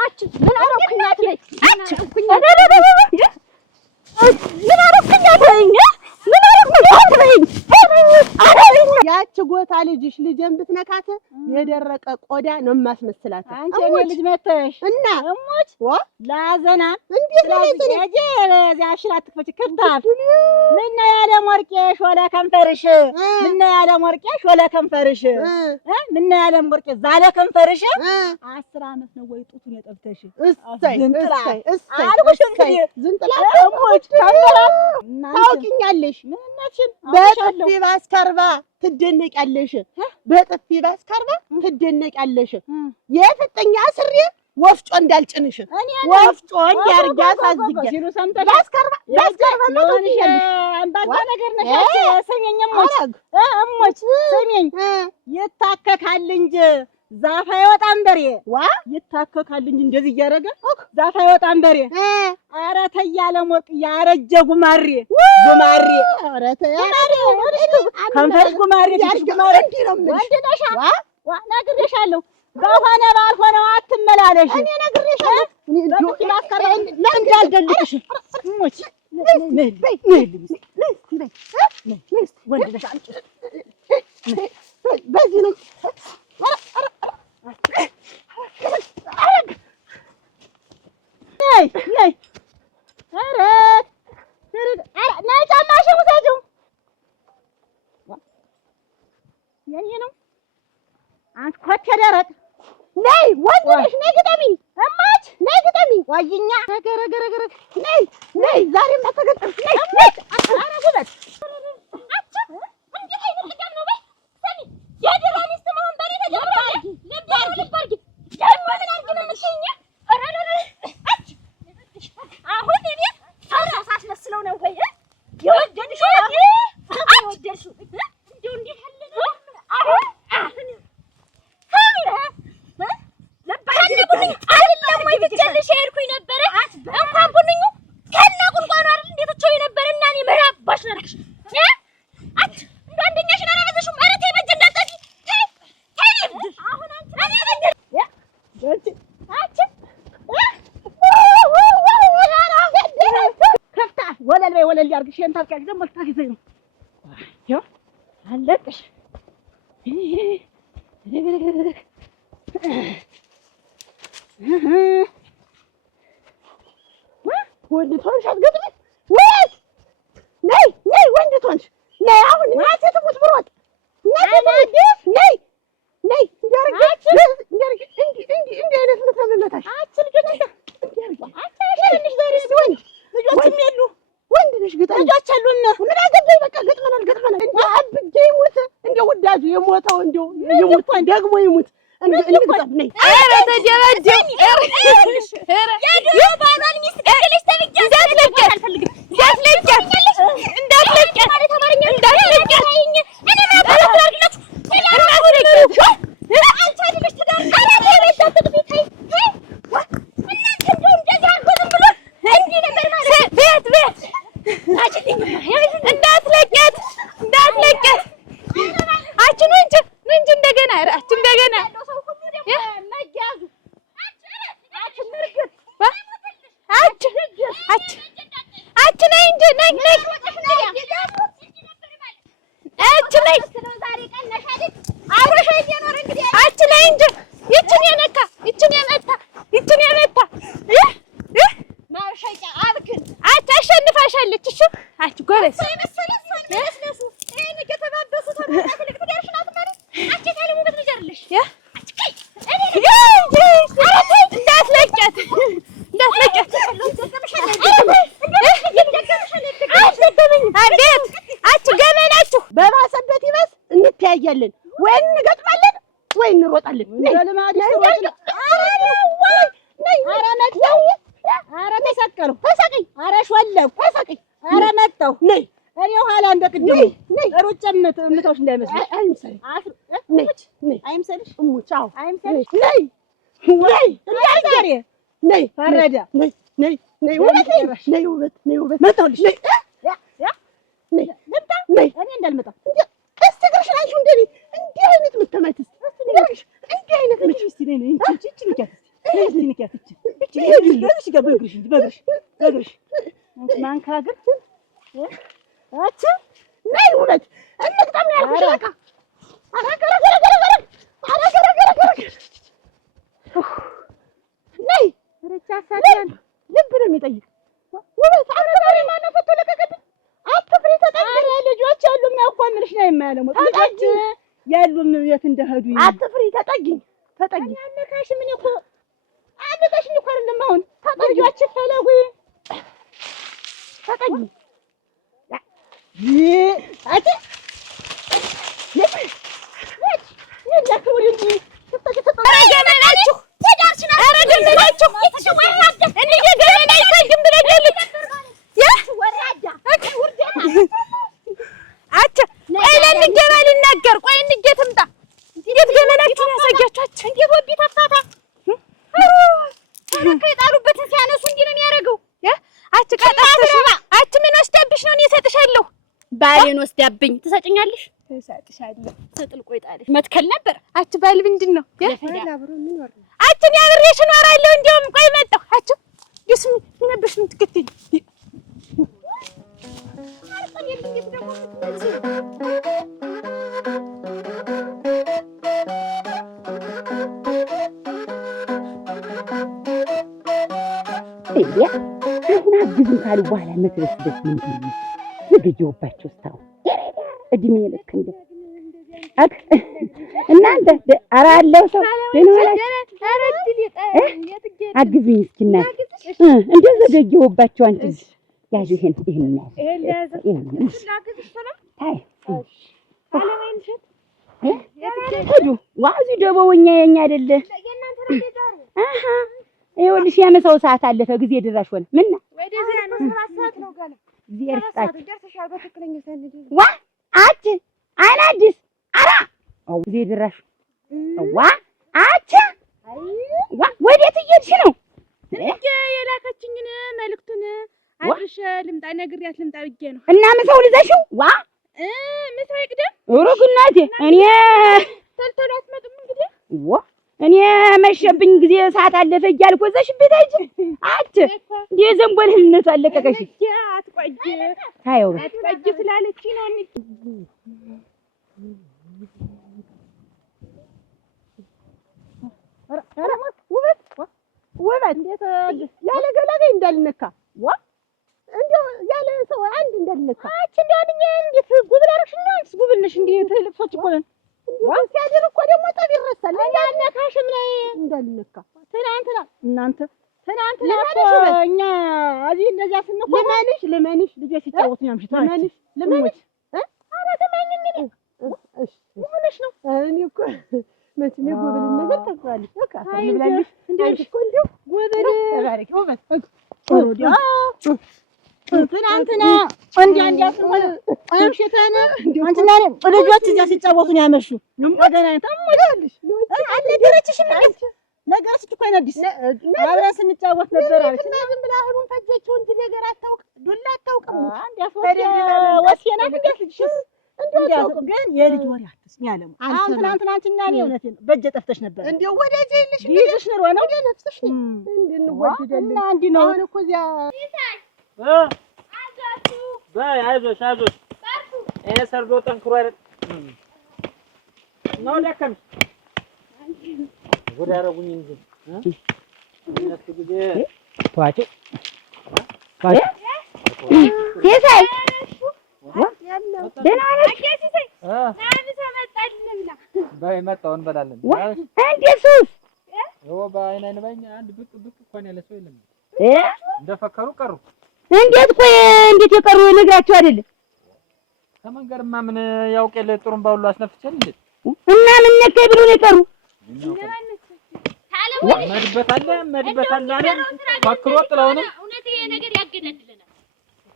አች ምን አረኩኝ አትለይ አች ምን አረኩኝ አትለኝ ምን አረኩኝ አትለኝ ያቺ ጎታ ልጅሽ ልጅን ብትነካት የደረቀ ቆዳ ነው ማስመስላት። አንቺ እኔ ልጅ መተሽ እና እሞች ላዘና እንዴት ነው ያጄ ያሽራ ትክፈች ከታፍ ምን ያለ ሞርቄ ሾለ ከንፈርሽ ምን ያለ ሞርቄ ሾለ ከንፈርሽ ምን ያለ ሞርቄ ዛለ ከንፈርሽ 10 አመት ነው ወይ ጡቱን የጠብተሽ እሰይ እሰይ አልኩሽ እንግዲህ ዝንጥላ እሞች ካንበራ ታውቂኛለሽ ምን ነሽን በጥፊ ባስከርባ ትደነቂያለሽ በጥፊ ባስከርባ ትደነቂያለሽ የፍጥኛ ስሪ ወፍጮ እንዳልጭንሽ ወፍጮ እንዲያርጋ ታዝገ ሲሉ ሰምተሽ ባስከርባ ማለትሽ አምባዛ ነገር ነሽ ሰሜኝሞች እሞች ሰሜኝ ይታከካል እንጂ ዛፍ አይወጣም በሬ ይታከካል እንጂ እንደዚህ እያደረገ ዛፍ አይወጣም በሬ ኧረ ተይ ያለ ሞቅ ያረጀ ጉማሬ ኧረ ተይ ከንፈር ጉማሬ እንዲህ ነው የምልሽ ነግሬሻለሁ በሆነ ባልሆነው አትመላለሽ እኔ ነግሬሻለሁ እንዳልደልቅሽ እሞች ወንድ ነሽ አንቺ በዚህ ነው የኔ ነው። አንተ ኮቴ ደረቅ ነይ ወንድ ነሽ ነይ ግጠሚኝ እማች ነይ ግጠሚኝ ዋይኛ ገረገረገረ ነይ ነይ ዛሬማ ተገጠምሽ ነይ ነይ ኧረ ጉበት አቻ እንዴት አይነት ልጋም ነው በይ ሰሚ የድሮ ሚስት መሆን በኔ ተጀምሯል ልባርጊ ጀመርን አንቺ ነው የምትይኝ ኧረ አች አሁን እኔ ፈራስ አስመስለው ነው ወይ የወደድሽው የወደድሽው እንደው እንዴት ያለ ነው አሁን አይደለም ወይ ብቻልሽ ሄድኩኝ ነበረ እንኳን ቡንኙ ከነ ቁርቋኑ አይደል እንዴት ተቾይ ነበር እና እኔ መራባሽ ነርክሽ አት እንደ አንደኛሽን አላበዘሽው ማለት ይበጅ እንዳጠቂ አሁን አንቺ ከፍታ ወለል በይ ወለል ያርግሽ እንታ ታውቂያለሽ ደግሞ ልታግዘኝ ነው ያው አለቅሽ ወንድ ትሆንሽ አትገጥሚም ወይ ነይ ነይ ወንድ ትሆንሽ ነይ አሁን እናቴ ትሙት ብሮጥ ነይ ነይ እንዲያርግ እንዲህ አይነት መታመመታሽ አችል ግን አታሽርንሽ ዛሬ ወንድ ልጆችም የሉ ወንድ ነሽ ግጠም ልጆች አሉና ምን አገባኝ በቃ ገጥመናል እንዴ አብጌ ይሙት እንዴ ወዳጁ የሞተው እንዴ ይሙት ደግሞ ይሙት እንግጠም ነይ ኧረ ተጀበጀብ ኧረ የድሮ ባሏን ሚስት ገለሽ ተብቻ እንዳትለቀት አልፈልግም እንዳትለቀት ማለት አማርኛ እንዳትለቀት እኔ ምን አባላችሁ እንዳትለቀት አንቺ አይደለሽ ትዳር አላለ ለዳት ቢታይ እናንተ እንደው እንደዚህ አልሆንም ብሎ እንዲህ ነበር ማለት ቤት አጭልኝ እንዳትለቀት አጭ ነው እንጂ እንደገና አጭ እንደገና መያዙ አች ነይ እንጂ ነይ አች ነይ አብረሽ እየኖረ እንግዲህ አች ነይ እንጂ ይችን የመታ ማርሸጫ አብክን አች አሸንፋሻለች። እሺ አች ጎበዝ በባሰበት ይበስ እንተያያለን ወይ እንገጥማለን ወይ እንሮጣለን። ኧረ ተሰቀሉ ተሰቀኝ ኧረ ሾለው ተሰቀኝ ኧረ መጣሁ ነይ እኔ ኋላ እንደ ቅድሙ ሩጭ የምትወሽ እንዳይመስልሽ አይምሰልሽ እሙች አዎ አይምሰልሽ ነይ ዛሬ ነይ ፈረዳ ነይ ውበት መጣሁልሽ ነይ እኔ እንዳልመጣ እስቲ እግርሽን አንቺው እንደኔ እንዲህ አይነት የምትመችስ እንዲህ አይነት ምች እስቲ ነይ በእግርሽ ማንካግር አቺ ነይ ውበት እንቅጠም ያልኩሽ በቃ ነይ ልብ ነው የሚጠይቅ ውበት አትፍሪ ማነው ፈቶ ለቀቀብኝ አትፍሪ ተጠጊ ልጆች ያሉም ያኳምርሽ ነው የማያለሙ ልጆች ያሉም የት እንደሄዱ አትፍሪ ተጠጊኝ ያለካሽ ምን እኮ አለታሽኝ እኮ አይደለም አሁን ልጆች ፈለጉ ተጠጊኝ አቲ ባሌን ወስዳብኝ ትሰጭኛለሽ? እሰጥሻለሁ። ሰጥል ቆይጣለሽ መትከል ነበር። አች ባል ምንድን ነው? አብሮ ምን ወር አችን ያብሬሽ እኖራለሁ። እንደውም ቆይ መጣሁ። አች ዲስ ምን ነብሽ ምን ትከተይ አሁን አግዙን ካሉ በኋላ መትበስበት ምንድን ነው? ዝግጁባቸው ስታው እድሜ ልክ እንደ እናንተ ኧረ አለው ሰው አግዙኝ እስኪ እናቴ እንደው ዘገየሁባቸው አንቺ ያዥ ይሄን ሂዱ ዋዚ ደቦኛ የኛ አይደለ ይኸውልሽ የምሳው ሰዓት አለፈ ጊዜ ድራሽ ሆነ ምን ወደዚያ ነው 7 ሰዓት ነው ገና ደርሰሻል በትክክለኛ ሰዓት ዋ አጭ አናዲስ አራ አው ጊዜ ድራሽ ዋ አጭ ዋ ወዴት እየሄድሽ ነው የላከችኝን መልእክቱን አድርሽ ልምጣ ነግሬያት ልምጣ ብዬ ነው እና ምሳው ልዘሽው ዋ ምሳው ይቅደም ሩቅ እናቴ እኔ ተልተሎ አትመጡም እንግዲህ ዋ እኔ መሸብኝ ጊዜ ሰዓት አለፈ እያልኩ እዛሽበት አይጂ አት እንዴ ዘንቦልህነቱ አለቀቀሽ አትቆይ ታየው አትቆይ ስላለች ነው ውበት እንዴት ያለ ገላጋይ እንዳልነካ ዋ እንደው ያለ ሰው አንድ እንዳልነካ አቺ እንዳልኛ እንዴት ጉብል አረክሽኝ ነው አንቺ ጉብል ነሽ እንዴት ልቅሶች እኮ ነን ሲያድር እኮ ደግሞ ጠብ ይረሳል እንዳልነካሽም ላይ እንዳልነካ ትናንትና እናንተ ትናንትና እኛ እዚህ እንደዚያ ስንቆም ለማንሽ ልጆች ሲጫወቱ ያምሽታ ለማንሽ ኧረ ተማኝ እንግዲህ እሺ ሆነሽ ነው እኔ እኮ መቼም የጎበልን ነገር ታውቃለሽ በቃ ልብላልሽ አንቺ እኮ እንደው ጎበል ባረክ ውበት ትናንትና እንዲያስመለ አምሽተን አንተና ልጆች እዚያ ሲጫወቱ ነው ያመሹ ተገናኝተን ሞታለሽ አልነገረችሽም እንዴ ነገር ስትኮ አይነዲስ አብረን ስንጫወት ነበር አለች እና ዝም ብላ አሁን ፈጀችው እንጂ ነገር አታውቅ ዱላ አታውቅም አንዲያስ ወስየና ትገስልሽስ እንዴው ግን የልጅ ወሬ አትስኝ ያለው አሁን ትናንትና አንቺና እኔ እውነቴን ነው በእጄ ጠፍተሽ ነበር እንዴው ወዳጄ ይልሽ ይልሽ ነው ነው ወደ ነፍስሽ ነው እንድንወደደልን እና እንዲ ነው አሁን እኮ እዚያ በይ አይዞሽ ይሄ ሰርዶ ጠንክሮ አይደል ነው ደከምሽ ጉድ ያረጉኝ እንጂ እነሱ ጊዜ ተዋቸው ሲሳይ ደህና ነሽ በይ መጣሁ እንበላለን እንዴት ሱስ በአይን በኛ አንድ ብቅ እኮ ነው ያለ ሰው የለም እንደፈከሩ ቀሩ እንዴት ቆይ እንዴት የቀሩ ነግራችሁ አይደል ከመንገርማ ምን ያውቅ የለ ጥሩምባ ሁሉ አስነፍቸን እንዴ እና ምን ነከይ ብሎ ነው የቀሩ መድበት አለ አይደል ፈክሮ ጥላው ነው እውነት ይሄ ነገር ያገነድልናል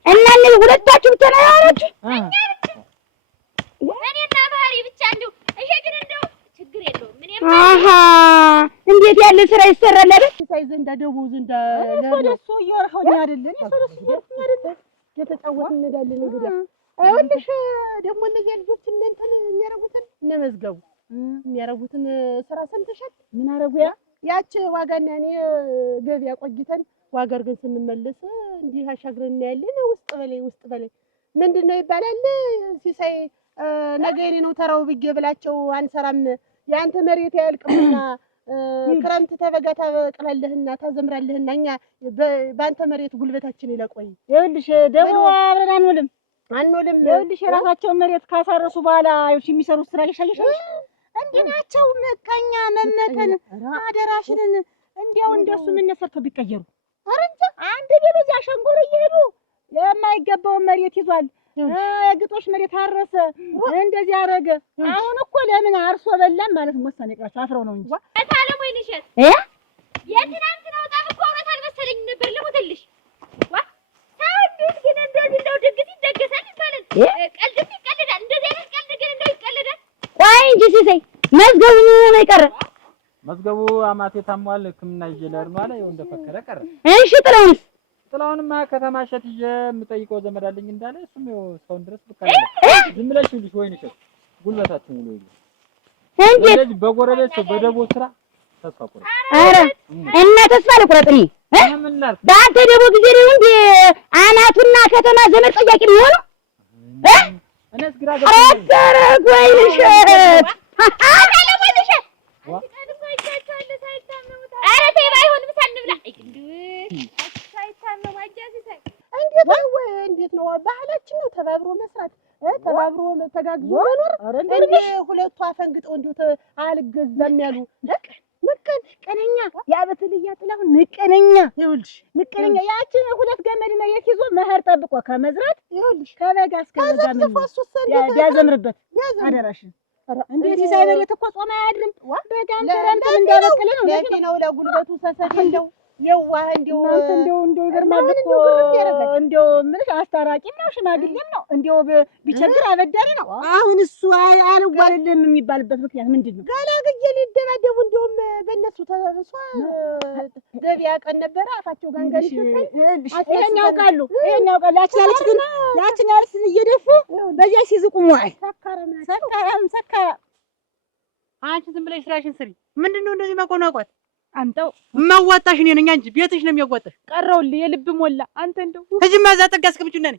እና እነዚህ ሁለታችሁ ብቻ ነው ያወራችሁ እኔና ባህሪ ብቻ እንደው ይሄ ግን እንደው ችግር የለውም ምን አሃ እንዴት ያለ ስራ ይሰራል አይደል ሳይ ዘንዳ ደቡ ዘንዳ ለሱ እየወርኸው አይደል እኔ ሰለሱ አይደል የተጫወትን እንዳለ ነገር አይወልሽ ደግሞ እነዚህ ልጆች እንትን የሚያረጉትን እነመዝገቡ የሚያረጉትን ስራ ሰምተሻል ምን አረጉ ያች ዋጋና እኔ ገበያ ቆይተን ዋጋር ግን ስንመለስ እንዲህ አሻግረን ያለን ውስጥ በላይ ምንድነው ይባላል ሲሳይ ነገ የኔ ነው ተራው ብዬ ብላቸው አንሰራም ያንተ መሬት ያልቅምና ክረምት ተበጋ ታበቅላለህና ታዘምራለህና እኛ ባንተ መሬት ጉልበታችን ይለቆይ ይኸውልሽ ደግሞ አብረን አንውልም ይኸውልሽ የራሳቸው መሬት ካሳረሱ በኋላ ይኸውልሽ የሚሰሩት ስራ ይሻይሻል እንዲህ ናቸው መካኛ መመተን አደራሽንን እንዲያው እንደሱ ምን ነሰርተው ቢቀየሩ አረንተ አንድ ደረጃ ሸንጎር እየሄዱ የማይገባውን መሬት ይዟል ግጦሽ መሬት አረሰ እንደዚህ አረገ አሁን እኮ ለምን አርሶ በላም ማለት ወሰነ ይቀራቸው አፍረው ነው እንጂ ታለም ወይንሸት የትናንት ነው ጣም እኮ አውራት አልመሰለኝ ነበር ልሙትልሽ ዋ ታውዱት ግን እንደዚህ እንደው ድግስ ይደገሳል ይባላል ቀልድ ይቀልዳል እንደዚህ አይነት ቀልድ ግን እንደው ይቀልዳል ቆይ እንጂ ሲሳይ መዝገቡ ነው የቀረ መዝገቡ አማቴ ታሟል ህክምና ይጀለር ማለት ይኸው እንደፈከረ ቀረ እሺ ጥላውንማ ከተማ ሸት ይዤ የምጠይቀው ዘመድ አለኝ እንዳለ እሱም ይኸው እስካሁን ድረስ ብቻ ዝም ብለሽ ልጅ ወይንሸት ጉልበታችን ሙሉ ይሉ እንዴት በጎረቤት ሰው በደቦ ስራ ተስፋ ቆረ አረ እና ተስፋ ለቁረጥኒ በአንተ ደቦ ጊዜ ነው እንዴ አናቱና ከተማ ዘመድ ጠያቂ ነው ሆኖ እኔስ ግራ ገባኝ አረ ወይንሸት አረ ተይ ባይሆን ምሳ እንብላ እንዴት ነው ባህላችን ነው ተባብሮ መስራት ተባብሮ አብሮ ተጋግዞ መኖር እንዴ ሁለቱ አፈንግጠው እንዲሁ አልገዛም ያሉ ምቀነኛ ያበትል እያጥላው ምቀነኛ ይኸውልሽ ምቀነኛ ያችን ሁለት ገመድ መሬት ይዞ መኸር ጠብቆ ከመዝራት ይኸውልሽ ከበጋ እስከ በጋ ምን ያዘምርበት አደራሽን እንዴት ሲሳይበለት እኮ ጾም አያድርም በጋም ክረምት እንዳበቀለ ነው ለጉልበቱ ሰሰት እንደው የዋህ እንደው ይገርማል እኮ እንደው ምንሽ አስታራቂም ነው ሽማግሌም ነው እንደው ቢቸግር አበዳሪ ነው። አሁን እሱ አልዋልልም የሚባልበት ምክንያት ምንድነው? ጋላግዬ ሊደባደቡ እንደውም በእነሱ ተሰብሷ ገበያ ቀን ነበረ አፋቸው ጋንጋሪ ይፈታል። ይሄን ያውቃሉ ያችን ያልስን እየደፉ በዚያ ሲዝቁ ሙአይ ሰካራም አንቺ ዝም ብለሽ ስራሽን ስሪ። ምንድነው እንደዚህ መቆናቋት? አንተው ማዋጣሽ እኔ ነኝ እንጂ ቤትሽ ነው የሚያዋጣሽ። ቀረውልህ የልብ ሞላ አንተ እንደው እዚህማ እዛ ጠጋ አስቀምጪው ነኝ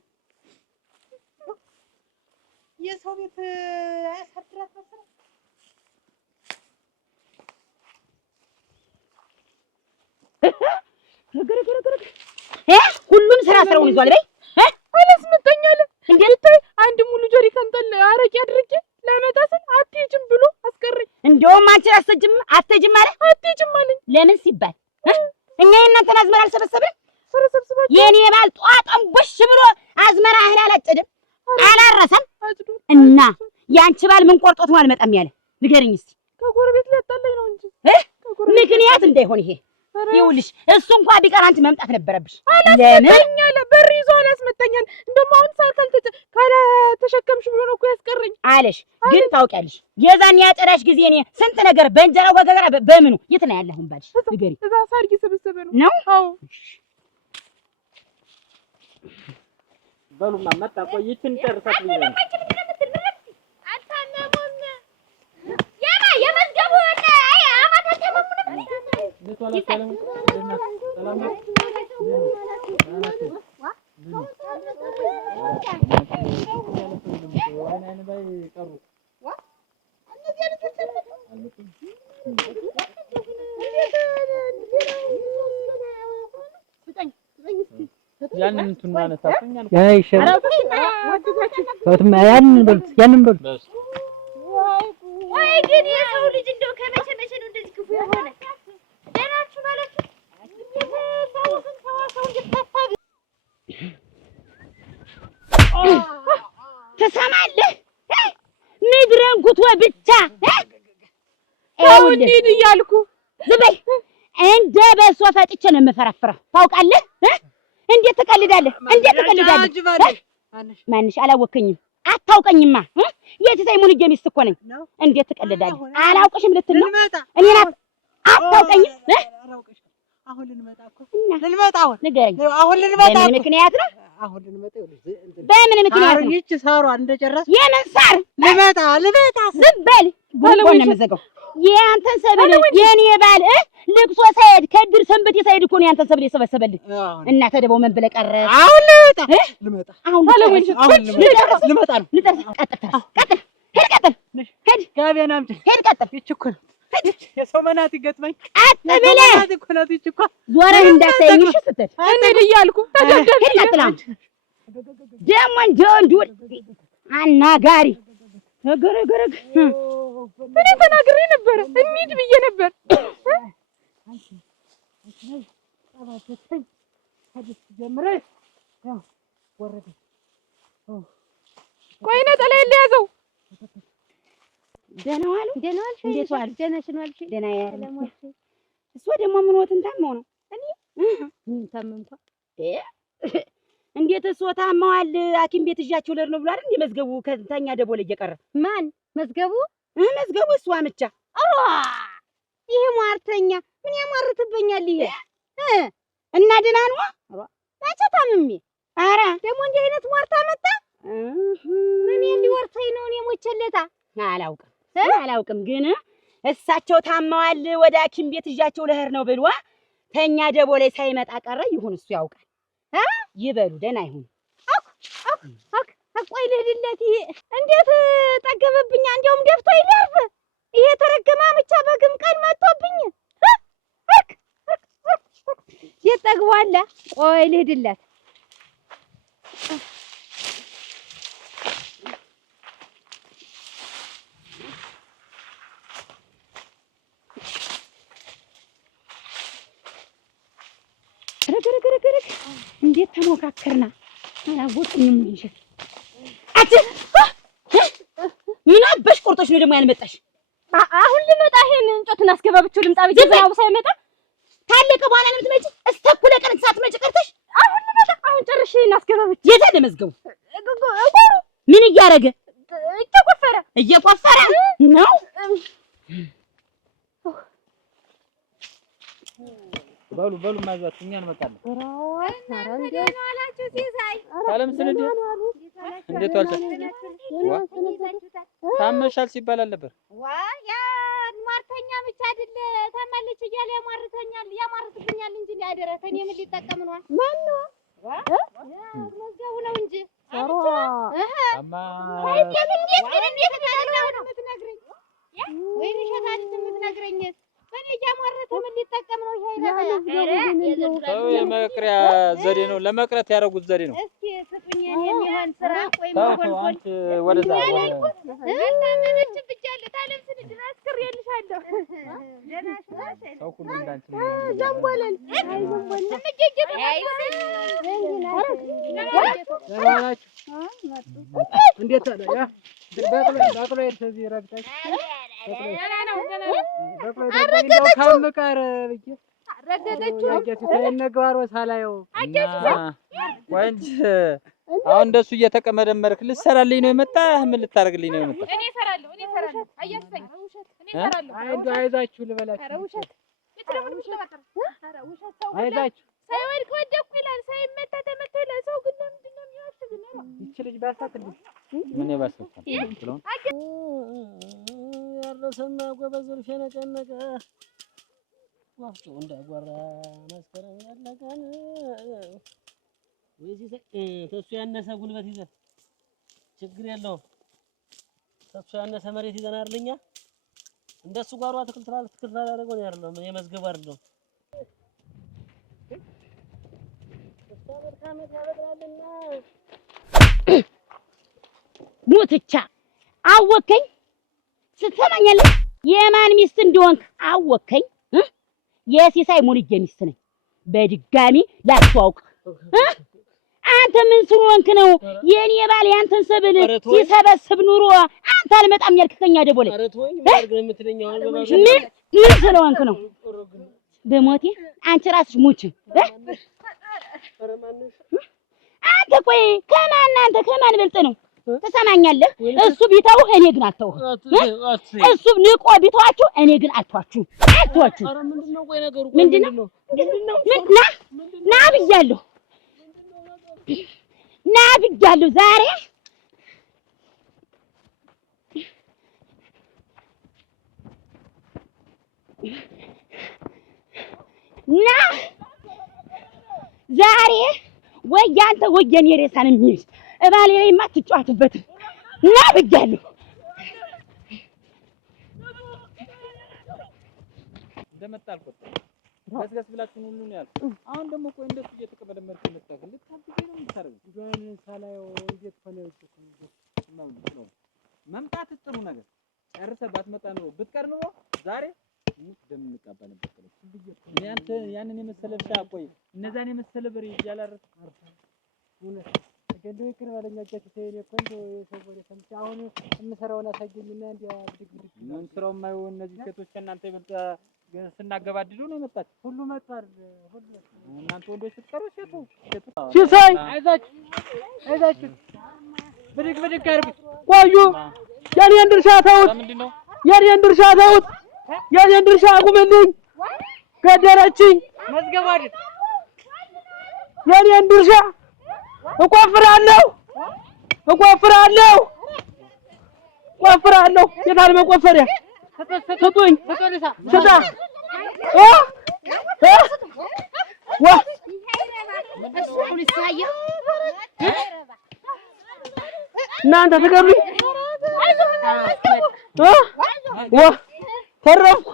የሰው ቤት አያሳድራት መሰለኝ። ሁሉም ስራ ስራውን ይዟል በይ አላስመጣኛለ እንዴት አንድ ሙሉ ጀሪካን ጠላ አረቄ አድርጌ ለመታሰል አትሄጂም ብሎ አስቀረኝ። እንደውም አንቺ አትሄጂም አለኝ። ለምን ሲባል እኛ የእናንተን አዝመራ አልሰበሰብንም? ሰበሰብሰባችሁ የኔ ባል ጧጧም ቦሽ ብሎ አዝመራ እህል አላጨድም አላረሰም እና ያንቺ ባል ምን ቆርጦት ነው አልመጣም ያለ ንገሪኝ እስቲ። ከጎረቤት ሊያጣላኝ ነው እንጂ ምክንያት እንዳይሆን ይሄ ይኸውልሽ እሱ እንኳን ቢቀር አንቺ መምጣት ነበረብሽ። አላስመጣኛል በር ይዞ አላስመጣኛል። እንደውም አሁን ካላተሸከምሽ ብሎ ነው እኮ ያስቀረኝ አለሽ። ግን ታውቂያለሽ የዛን ያጨዳሽ ጊዜ እኔ ስንት ነገር በእንጀራው በገገራ በምኑ የት ነው ያለሁን ባልሽ ንገሪ። እዛ ሳርጊ ሰበሰበ ነው። አዎ በሉማ መጣ ቆይችን ጨርሳት ነው ያንን እንትን አነሳፈኛል ያንን በሉት ወይ ግን የሰው ልጅ እንደው ከመቼ ነው እንደዚህ ክፉ የሆነ? ደናችሁ ማለት ትሰማለህ? ምድረን ጉቶ ብቻ እንዴት እያልኩ ዝም በይ። እንደ በሶ ፈጥቼ ነው የምፈረፍረው ታውቃለህ? እንዴት ትቀልዳለህ? ማንሽ አላወከኝም አታውቀኝማ። የትታይ ሙሉ ጀሚስ እኮ ነኝ። እንዴት ትቀልዳለህ? አላውቅሽም ልትል ነው እኔን አታውቀኝም። አሁን ልንመጣ ንገረኝ። በምን ምክንያት ነው? በምን ምክንያት ነው? ይህች ሳሯን እንደጨረስ የምን ሳር ልመጣ ዝም በል። ጉንቦን ነው የምዘጋው። የአንተን ሰብል የኔ ባል ልቅሶ ሳይሄድ ከድር ሰንበቴ ሳይሄድ እኮ ነው ያንተን ሰብል የሰበሰበልኝ። እና ተደበው ምን ብለህ ቀረ? አሁን ልመጣ ልመጣ ነው። ቀጥል ሄድ ጋቢያን አምጪ። ሄድ ቀጥል። ይህች እኮ ነው የሰው መናት ይገጥመኝ። ቀጥ ብለህ ይህች እኮ ዞረህ እንዳታየኝ ስትል እንሂድ እያልኩ ተደብደብ። ሄድ ቀጥል። አሁን ደግሞ እንደ ወንድ አናጋሪ ገረገረግ እኔ ተናግሬ ነበረ እንሂድ ብዬ ነበር። ቆይ ነጠላዬን ልያዘው። ደህና ዋሉ። እንዴት ዋሉ? ደህና ያለ እሷ ደግሞ ምን ወትን ታመው ነው? እኔ ምን ታመምኳ? እንዴት እሷ ታመዋል? ሐኪም ቤት እዣቸው ልሄድ ነው ብሎ አይደል? መዝገቡ ከተኛ ደቦል እየቀረ ማን መዝገቡ? መዝገቡ እሷ አምቻ። ይሄ ሟርተኛ ምን ያሟርትብኛል? ይሄ እና ደህና ነው? መቼ ታምሜ? ኧረ ደግሞ እንዲህ አይነት ሟርታ መጣ። ምን እንዲወርተኝ ነው? እኔ ሞቸለታ አላውቅም ግን እሳቸው ታመዋል ወደ ሐኪም ቤት እዣቸው ልሄድ ነው ብሎ ተኛ ደቦ ላይ ሳይመጣ ቀረ። ይሁን እሱ ያውቃል። ይበሉ ደህና ይሁን። ቆይ ልሂድለት። ይሄ እንዴት ጠገበብኛ? እንዲያውም ደፍቶ ይደርፍ። ይሄ ተረገማ ብቻ በግም ቀን መጥቶብኝ የት ጠግቧል? ቆይ ልሂድለት። ረገረገረገረግ እንዴት ተሞካከርና አላወቅኝም እንጂ አጭ ምን አበሽ ቆርጦሽ ነው ደግሞ ያልመጣሽ? አሁን ልመጣ ይሄን እንጨቱን አስገባብቹ ልምጣ ብዬ ዝናቡ ሳይመጣ ታለቀ በኋላ ነው የምትመጪ? እስተኩለ ቀን ሳትመጪ ቀርተሽ አሁን ልመጣ አሁን ጨርሼ እናስገባብቹ የት አለ መዝገቡ? ምን እያደረገ እየቆፈረ ነው? በሉ ማዛት እኛ እንመጣለን። ሰላም ስለደ እንዴት ዋልሽ? ታመሻል ሲባል አልነበር? ያ ማርተኛ ብቻ አይደለ ታማለች እያለ ያማርትብኛል እንጂ ሊያደረ ከኔ ምን ሊጠቀም ነው? ማን ነው? መዝገቡ ነው እንጂ አማ እንዴት ነው የምትነግረኝ? ወይኔ ሸታን የምትነግረኝ በኔ እያማረተ ምን ሊጠቀም ነው? ሰው የመቅሪያ ዘዴ ነው፣ ለመቅረት ያደረጉት ዘዴ ነው። እስኪ ስጡኝ የሚሆን ስራ ቆይ መጎልጎል ወደዛ አልታመመች ብቻለ ታለምስ ድረስ ክሬልሻለሁ። ሰው ሁሉ እንዳንቺ ዘንቦለን እንዴት አለ ያ በቅሎ የተዚህ ረግጠሽ ከምቀር ብዬሽ ረገደችው ሳይነገር ሳላየው ወንጅ አሁን እንደሱ እየተቀመደመርክ ልትሰራልኝ ነው የመጣህ? ምን ልታደርግልኝ ነው የመጣህ? እኔ እሰራለሁ አያሰኝ እኔ እሰራለሁ። አይዛችሁ ልበላችሁ አይዛችሁ ሳይወድቅ ወደኩ ይላል፣ ሳይመታ ተመታ ይላል። ሰው ግን ለምንድን ነው የሚዋሽ? ግን ነው ይቺ ልጅ ባሳት እንዴ ምን ያባሰታ ስለሆነ ያረሰና ጎበዝ ሸነቀነቀ ዋፍጮ እንዳጓራ መስከረም ያለቀን ወይስ ተሱ ያነሰ ጉልበት ይዘን ችግር የለውም። ተሱ ያነሰ መሬት ይዘን አይደለኛ እንደሱ ጓሮ አትክልት አላደረገው ነው አይደለም የመዝገቡ አይደለም ሙትቻ አወከኝ ስትሰማኛለህ? የማን ሚስት እንደሆንክ አወከኝ። የሲሳይ ሙልዬ ሚስት ነኝ። በድጋሚ ላስተዋውቅ። አንተ ምን ስለሆንክ ነው የኔ ባል ያንተን ሰብል ሲሰበስብ ኑሮ አንተ አልመጣም ያልክ ከኛ ደቦለ? ምን ስለሆንክ ነው? በሞቴ አንቺ ራስሽ ሙች። አንተ ቆይ ከማን በልጥ ነው? ትሰማኛለህ? እሱ ቢተውህ እኔ ግን አልተውህ። እሱ ንቆ ቢተዋችሁ እኔ ግን አልተዋችሁ። ኧረ ምንድነው? ቆይ ነገሩ ምንድነው? ና ብያለሁ ዛሬ ወይ ያንተ ወይ የኔ ሬሳን የሚይዝ እባሌ ላይ ማትጫወትበት ና ብያለሁ። እንደመጣልኩት ገስገስ ብላችሁ ሁሉ ነው ያልኩት። አሁን ደግሞ ቆይ እንደሱ እየተቀበለመርኩ መጣሁ። ልታልኩኝ ነው የምታረጉት? ጆን ሳላየው እንዴት ሆነ? መምጣት ጥሩ ነገር ጨርሰህ ባትመጣ ነው ብትቀር ነው ዛሬ ደም እንቀባ ነበር። ያንተ ያንን የመሰለ ብቻ ቆይ እነዛን የመሰለ ብር ያላረክ እውነት ገንዘብ ይቅር ባለኛ ጃችቴ የኮንዶ የሰው ሰምቼ አሁን እንሰራውና ሳይገኝና እንዲያ ድግድግ ምን ስራው የማይሆን እነዚህ ሴቶች ከእናንተ ይበልጥ ስናገባድዱ ነው የመጣች ሁሉ መጣር ሁሉ እናንተ ወንዶች ስትቀሩ ሴቱ ሲሳይ አይዛችሁ ብድግ አድርጉት። ቆዩ የኔን ድርሻ ተውት። ምንድነው የኔን ድርሻ ተውት። የኔን ድርሻ አቁምልኝ። ገደለችኝ። መዝገቡ አይደል የኔን ድርሻ እቆፍራለሁ። የታል መቆፈሪያ? ስጡኝ። ስጣ እናንተ ትገቢ ተረፍኩ።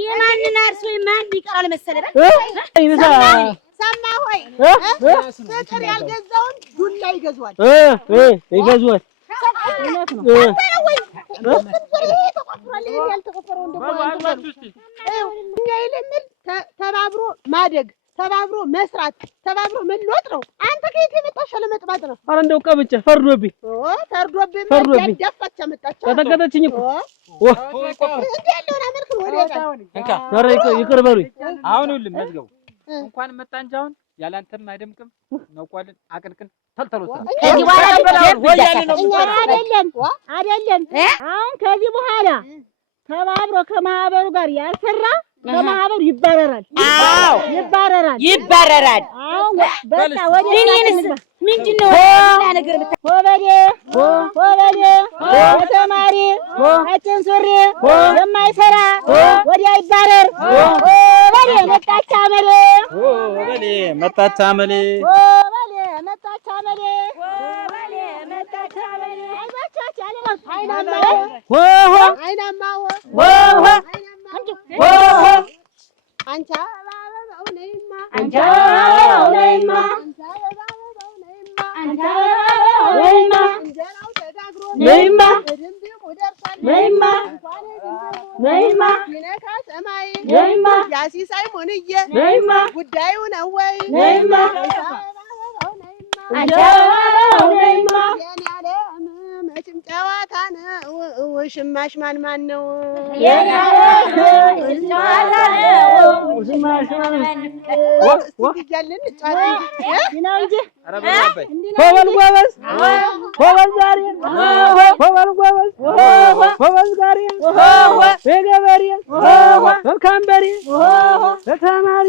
የማንን አርሶ የማን ይቀራል መሰለህ? ሰማ ሆይ ፍቅር ያልገዛውን ዱላ ይገዛዋል። ይገዛዋል። ተባብሮ ማደግ ተባብሮ መስራት ተባብሮ መለወጥ ነው። አንተ ከየት የመጣሽ ለመጥባት ነው? ኧረ እንደው ቀብጬ ፈርዶብኝ ፈርዶብኝ ያዳፋች አመጣች ተተከተችኝ እኮ እንዴ ያለውን አመልክ ነው ወዲያ እንካ ኧረ ይቅር በሉኝ። አሁን ይኸውልህ መዝገቡ እንኳን መጣ እንጂ አሁን ያላንተም አይደምቅም ነውቋልን አቅልቅል ተልተሎታ ከዚህ በኋላ አይደለም አሁን ከዚህ በኋላ ተባብሮ ከማህበሩ ጋር ያልሰራ ከማህበሩ ይባረራል። አዎ ይባረራል። አሁን በቃ ወደ እኔንስ ምንድነው ሌላ ነገር ሆበዴ ተማሪ አጭን ሱሪ የማይሰራ ወዲያ ይባረር። ሆበዴ መጣች አመሌ አይናማ አንቺ አበባው ነይማ እንጀራው ተጋግሮ ነይማ ይነካ ሰማይ ያሲሳይ ሞንዬ ጉዳዩ ነው ወይ የኔ ዓለም መቼም ጨዋታ ነው። ውሽማሽ ማን ነው? የኔ ዓለም ጨዋታ ነው። ውሽማሽ ማን ነው? እያልን ጨዋታ ነው እንጂ ሆበል ጎበዝ ሆበል ዛሬ ሆበል ጎበዝ ሆበል ዛሬ የገበሬ መልካም በሬ ለተማሪ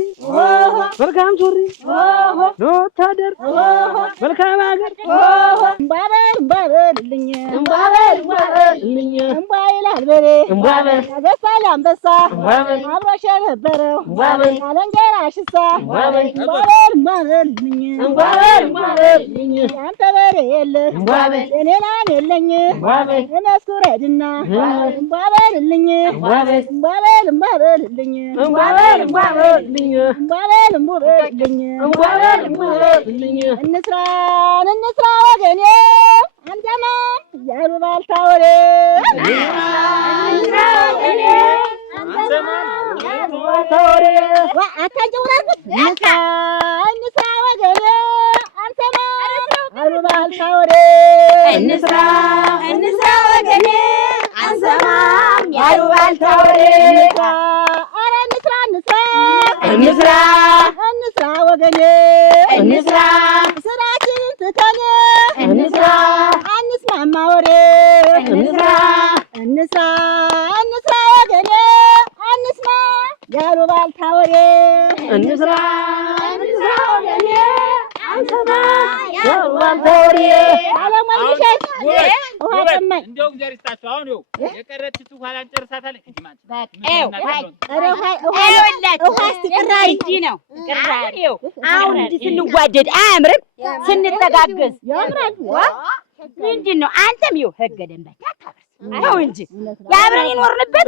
መልካም ሱሪ ለወታደር መልካም ሀገር እምባበልልኝ እምባ ይላል በሬ ያገሳል አንበሳ አብሮሽ የነበረው አለንጀራ ሽሳ እምባበልልኝ አንተ በሬ የለ እኔ ላም የለኝ እመስኩረድና እምባበልልኝ እምባበልልኝ እንስራ ወገኔ አንተማ ያሉባልታ ወሬ አታጀውራበት እንስራ ወገኔ አንተማ ያሉባልታ ወሬ እንስራ ወገኔ አንሰማም ያሉባልታ ወሬ ኧረ እንስራ ወገኔ እንስራ ስራችንን ትተን እንስራ አንስማማ ወሬ እንስራ ወገኔ አንስማ ያሉባልታ ወሬ እንስራ ወገኔ አንሰማ ያሉባልታ ወሬ አለሞኝሸት ውሃ ጠማኝ እንደው እግዚአብሔር ይስጣችሁ። አሁን ይኸው የቀረችት ውሃ ላንጨርሳታለን። ውሃ ስትቅራሪ እንጂ ነው ቅራሪ አሁን እንዲህ ስንዋደድ አያምርም? ስንተጋገዝ ያምራል። ምንድን ነው አንተም ይኸው ህገ ደንባችን አታበርስ ነው እንጂ ያብረን ይኖርንበት።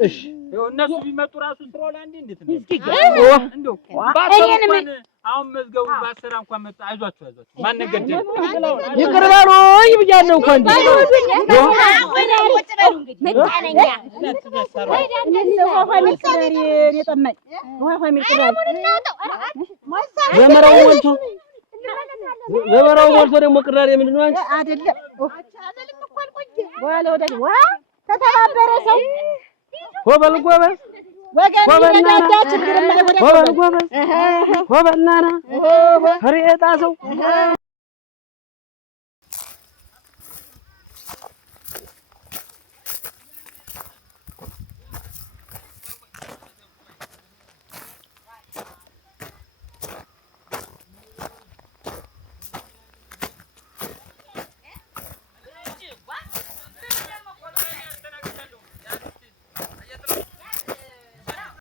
እሺ ይኸው እነሱ ቢመጡ ራሱ ስራው ላንዴ እንዴት ነው እንደው እኔንም አሁን መዝገቡ ባሰራ እንኳን መጣ። አይዟችሁ ማን ነገደል ይቅር በሉኝ ብያለሁ እኮ እንዴ ዘመራው ሞልቶ ደግሞ ቅራሪ ምንድን ነው? አንቺ አይደለም በኋላ ወደ ተተባበረ ሰው ሆበል ጎበዝ ወገን ይነዳዳ ችግር የማይወደ ሆበል ጎበዝ ሆበል ናና ፍሬጣ ሰው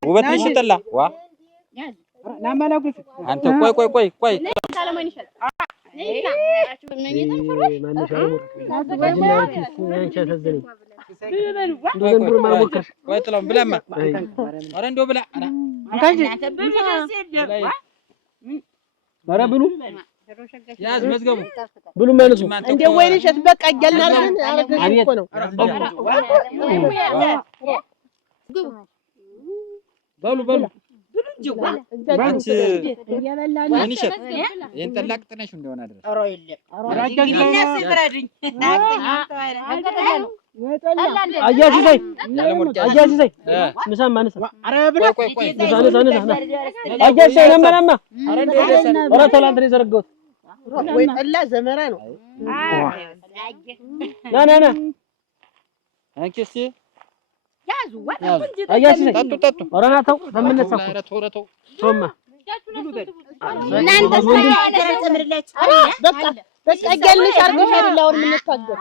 ውበት ይሽጥላ ዋ ናማላጉት አንተ ቆይ ሰለሞን ይሸጥ ጥላም ብላማ ኧረ እንደው ብላ ኧረ ብሉ ያዝ መዝገቡ ብሉ መልሱ እንደ ወይን እሸት በቃ እያልን አረገሽ እኮ ነው። በሉ አንቺ ወይንሸት ይሄን ጠላቅ ጥነሽ እንደሆነ አድረስ ኧረ የለም አያሲሳይ ምሳማ ንሳ ቆይ አያሲሳይ ነመናማ ኧረ ተላንተ ነው የዘረጋሁት ወይ ጠላ ዘመራ ነው ና አንቺ እስኪ ያዙ አያሲሳይ ጠጡ ኧረ ና ተው ለምንነሳው ተው ሶማ እናንተ በቃ ገልሽ አርገሽ አይደል አሁን የምንታገር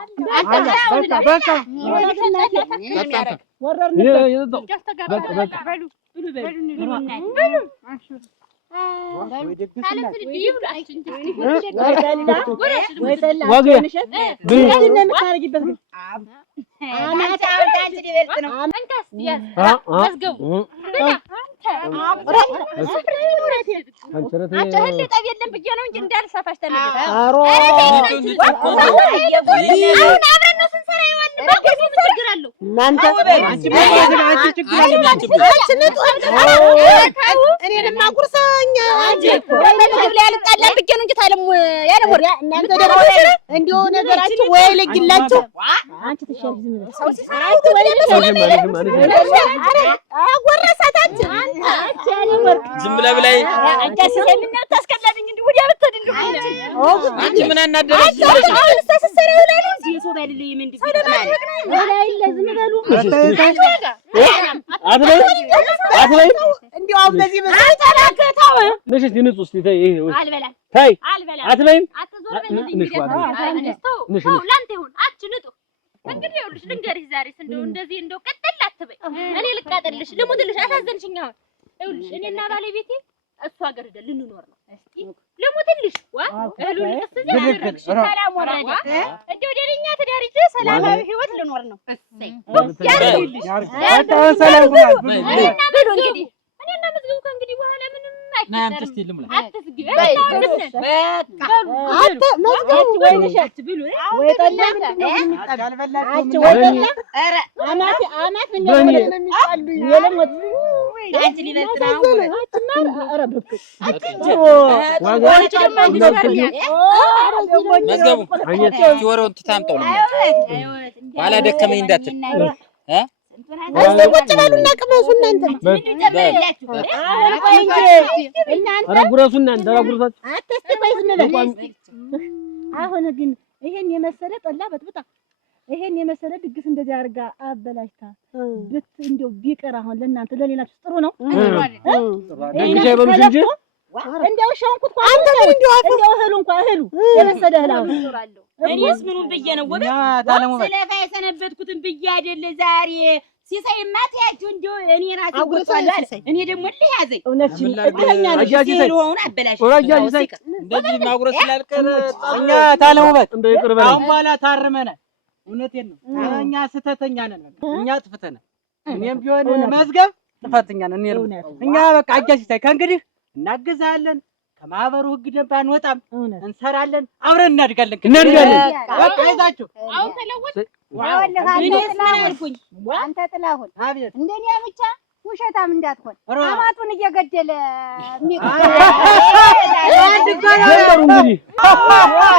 እንዲሁ ነገራችሁ ወይ ለግላችሁ አንቺ ተሻል ዝም ብለህ ብላይ አጃሲ ለምን ታስከለልኝ እንዴ ወዲያ በተድልኝ አንቺ ምን አናደረሽ ተሰሰረው ላይ ነው እዚህ ሰው ባይልኝ ምን እንዴ ላይ ለዝም በሉ አትበይ እንዲሁ አሁን በዚህ መሰለታው ነሽ ንጹህ እስቲ ተይ አልበላ ተይ አልበላ አትበይም አትዞር በልኝ ላንተ ይሁን አትንጡ እንግዲህ ይኸውልሽ ልንገርሽ ዛሬስ እንደው እንደዚህ እንደው ቀጥል አትበይ እኔ ልቃጠልሽ ልሙትልሽ አሳዘንሽኝ አሁን ይኸውልሽ እኔና ባለቤቴ እሱ ሀገር ሄደን ልንኖር ነው እስቲ ልሙትልሽ እህሉን ልቅስ ያደረግሽ ሰላም ወረደ እንደው ደረኛ ትዳርጂ ሰላማዊ ህይወት ልኖር ነው እሰይ ያርግልሽ ሰላም ብሉ እንግዲህ እኔና መዝገቡ ከእንግዲህ በኋላ ምንም አይፈጠርም አትስጊ አንተ መዝገቡ ወይንሸት ብሉ ወይ ጠላ አንቺ ወይ ጠላ ኧረ አማት ምን የሚጣሉኝ የለሞት አንቺ ሊበልጥና ኧረ ብክ መዝገቡ ወሬውን ትታምጠው ነው ባላ ደከመኝ እንዳትል እስቲ ቁጭ በሉና ቅመሱ እናንተ ኧረ ጉረሱና እንደራ ጉረሳችሁ አትስቲ ቆይ ዝም በል አሁን ግን ይሄን የመሰለ ጠላ በጥብጣ ይሄን የመሰለ ድግስ እንደዚህ አድርጋ አበላሽታ እንደው ቢቀር አሁን ለእናንተ ለሌላችሁ ጥሩ ነው ደግሻ ይበሉሽ እንጂ እንደው ሸንኩት አንተ ምን እንደው እህሉ እንኳን እህሉ የመሰለ እህል አሁን እኔስ ምኑን ብዬ ነው ስለፋ የሰነበትኩትን ብዬ አይደለ ዛሬ ሲሳይ ማትያችሁ እንደው እኔ ራሴ ወጥቷል እኔ ደግሞ ለያዘኝ እውነትሽን እድለኛ ነሽ ሲሉውን አበላሽ እንደዚህ ማጉረስ ስላልቀረ እኛ ታለሙበት እንደው ይቅር በለኝ አሁን በኋላ ታርመናል እውነቴን ነው እኛ ስተተኛ ነን እኛ ጥፍተናል እኔም ቢሆን መዝገብ ጥፋተኛ ነን እኛ በቃ አጃሲሳይ ከእንግዲህ እናግዛለን ከማህበሩ ህግ ደንብ አንወጣም እንሰራለን አብረን እናድጋለን በቃ አይዛችሁ አሁን ተለወጥ አንተ ጥላሁን አቤት እንደኔ ብቻ ውሸታም እንዳትሆን አማቱን እየገደለ ጀመሩ እንግዲህ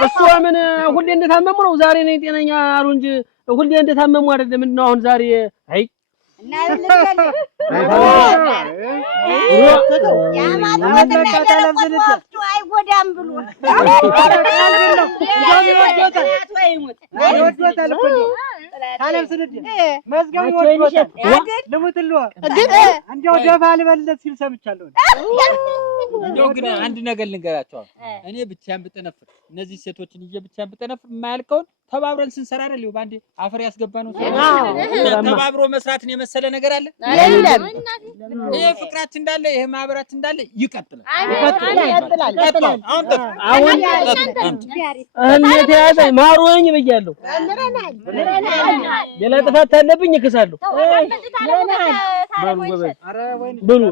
እሱ ምን ሁሌ እንደታመሙ ነው ዛሬ ነኝ ጤነኛ አሉ እንጂ ሁሌ እንደታመሙ አይደለም ነው አሁን ዛሬ አይ እና ልትገል ያማቱ ወጥቶ አይጎዳም ብሎ ይወዶታል እኮ ታለም ስንድ መዝገቡ ይወዶታል ልሙትልዎ እንደው ደፋ ልበልለት ሲል ሰምቻለሁ እንደው ግን አንድ ነገር ልንገራቸው እኔ ብቻዬን ብጠነፍር እነዚህ ሴቶችን ብቻዬን ብጠነፍር የማያልቀውን ተባብረን ስንሰራ አይደል ባንዴ አፈር ያስገባ ነው ተባብሮ መስራትን የመሰለ ነገር አለ የለም ይሄ ፍቅራችን እንዳለ ይሄ ማህበራችን እንዳለ ይቀጥላል አሁን እህል ማሩኝ ብያለሁ ሌላ ጥፋት አለብኝ እክሳለሁ ብሉ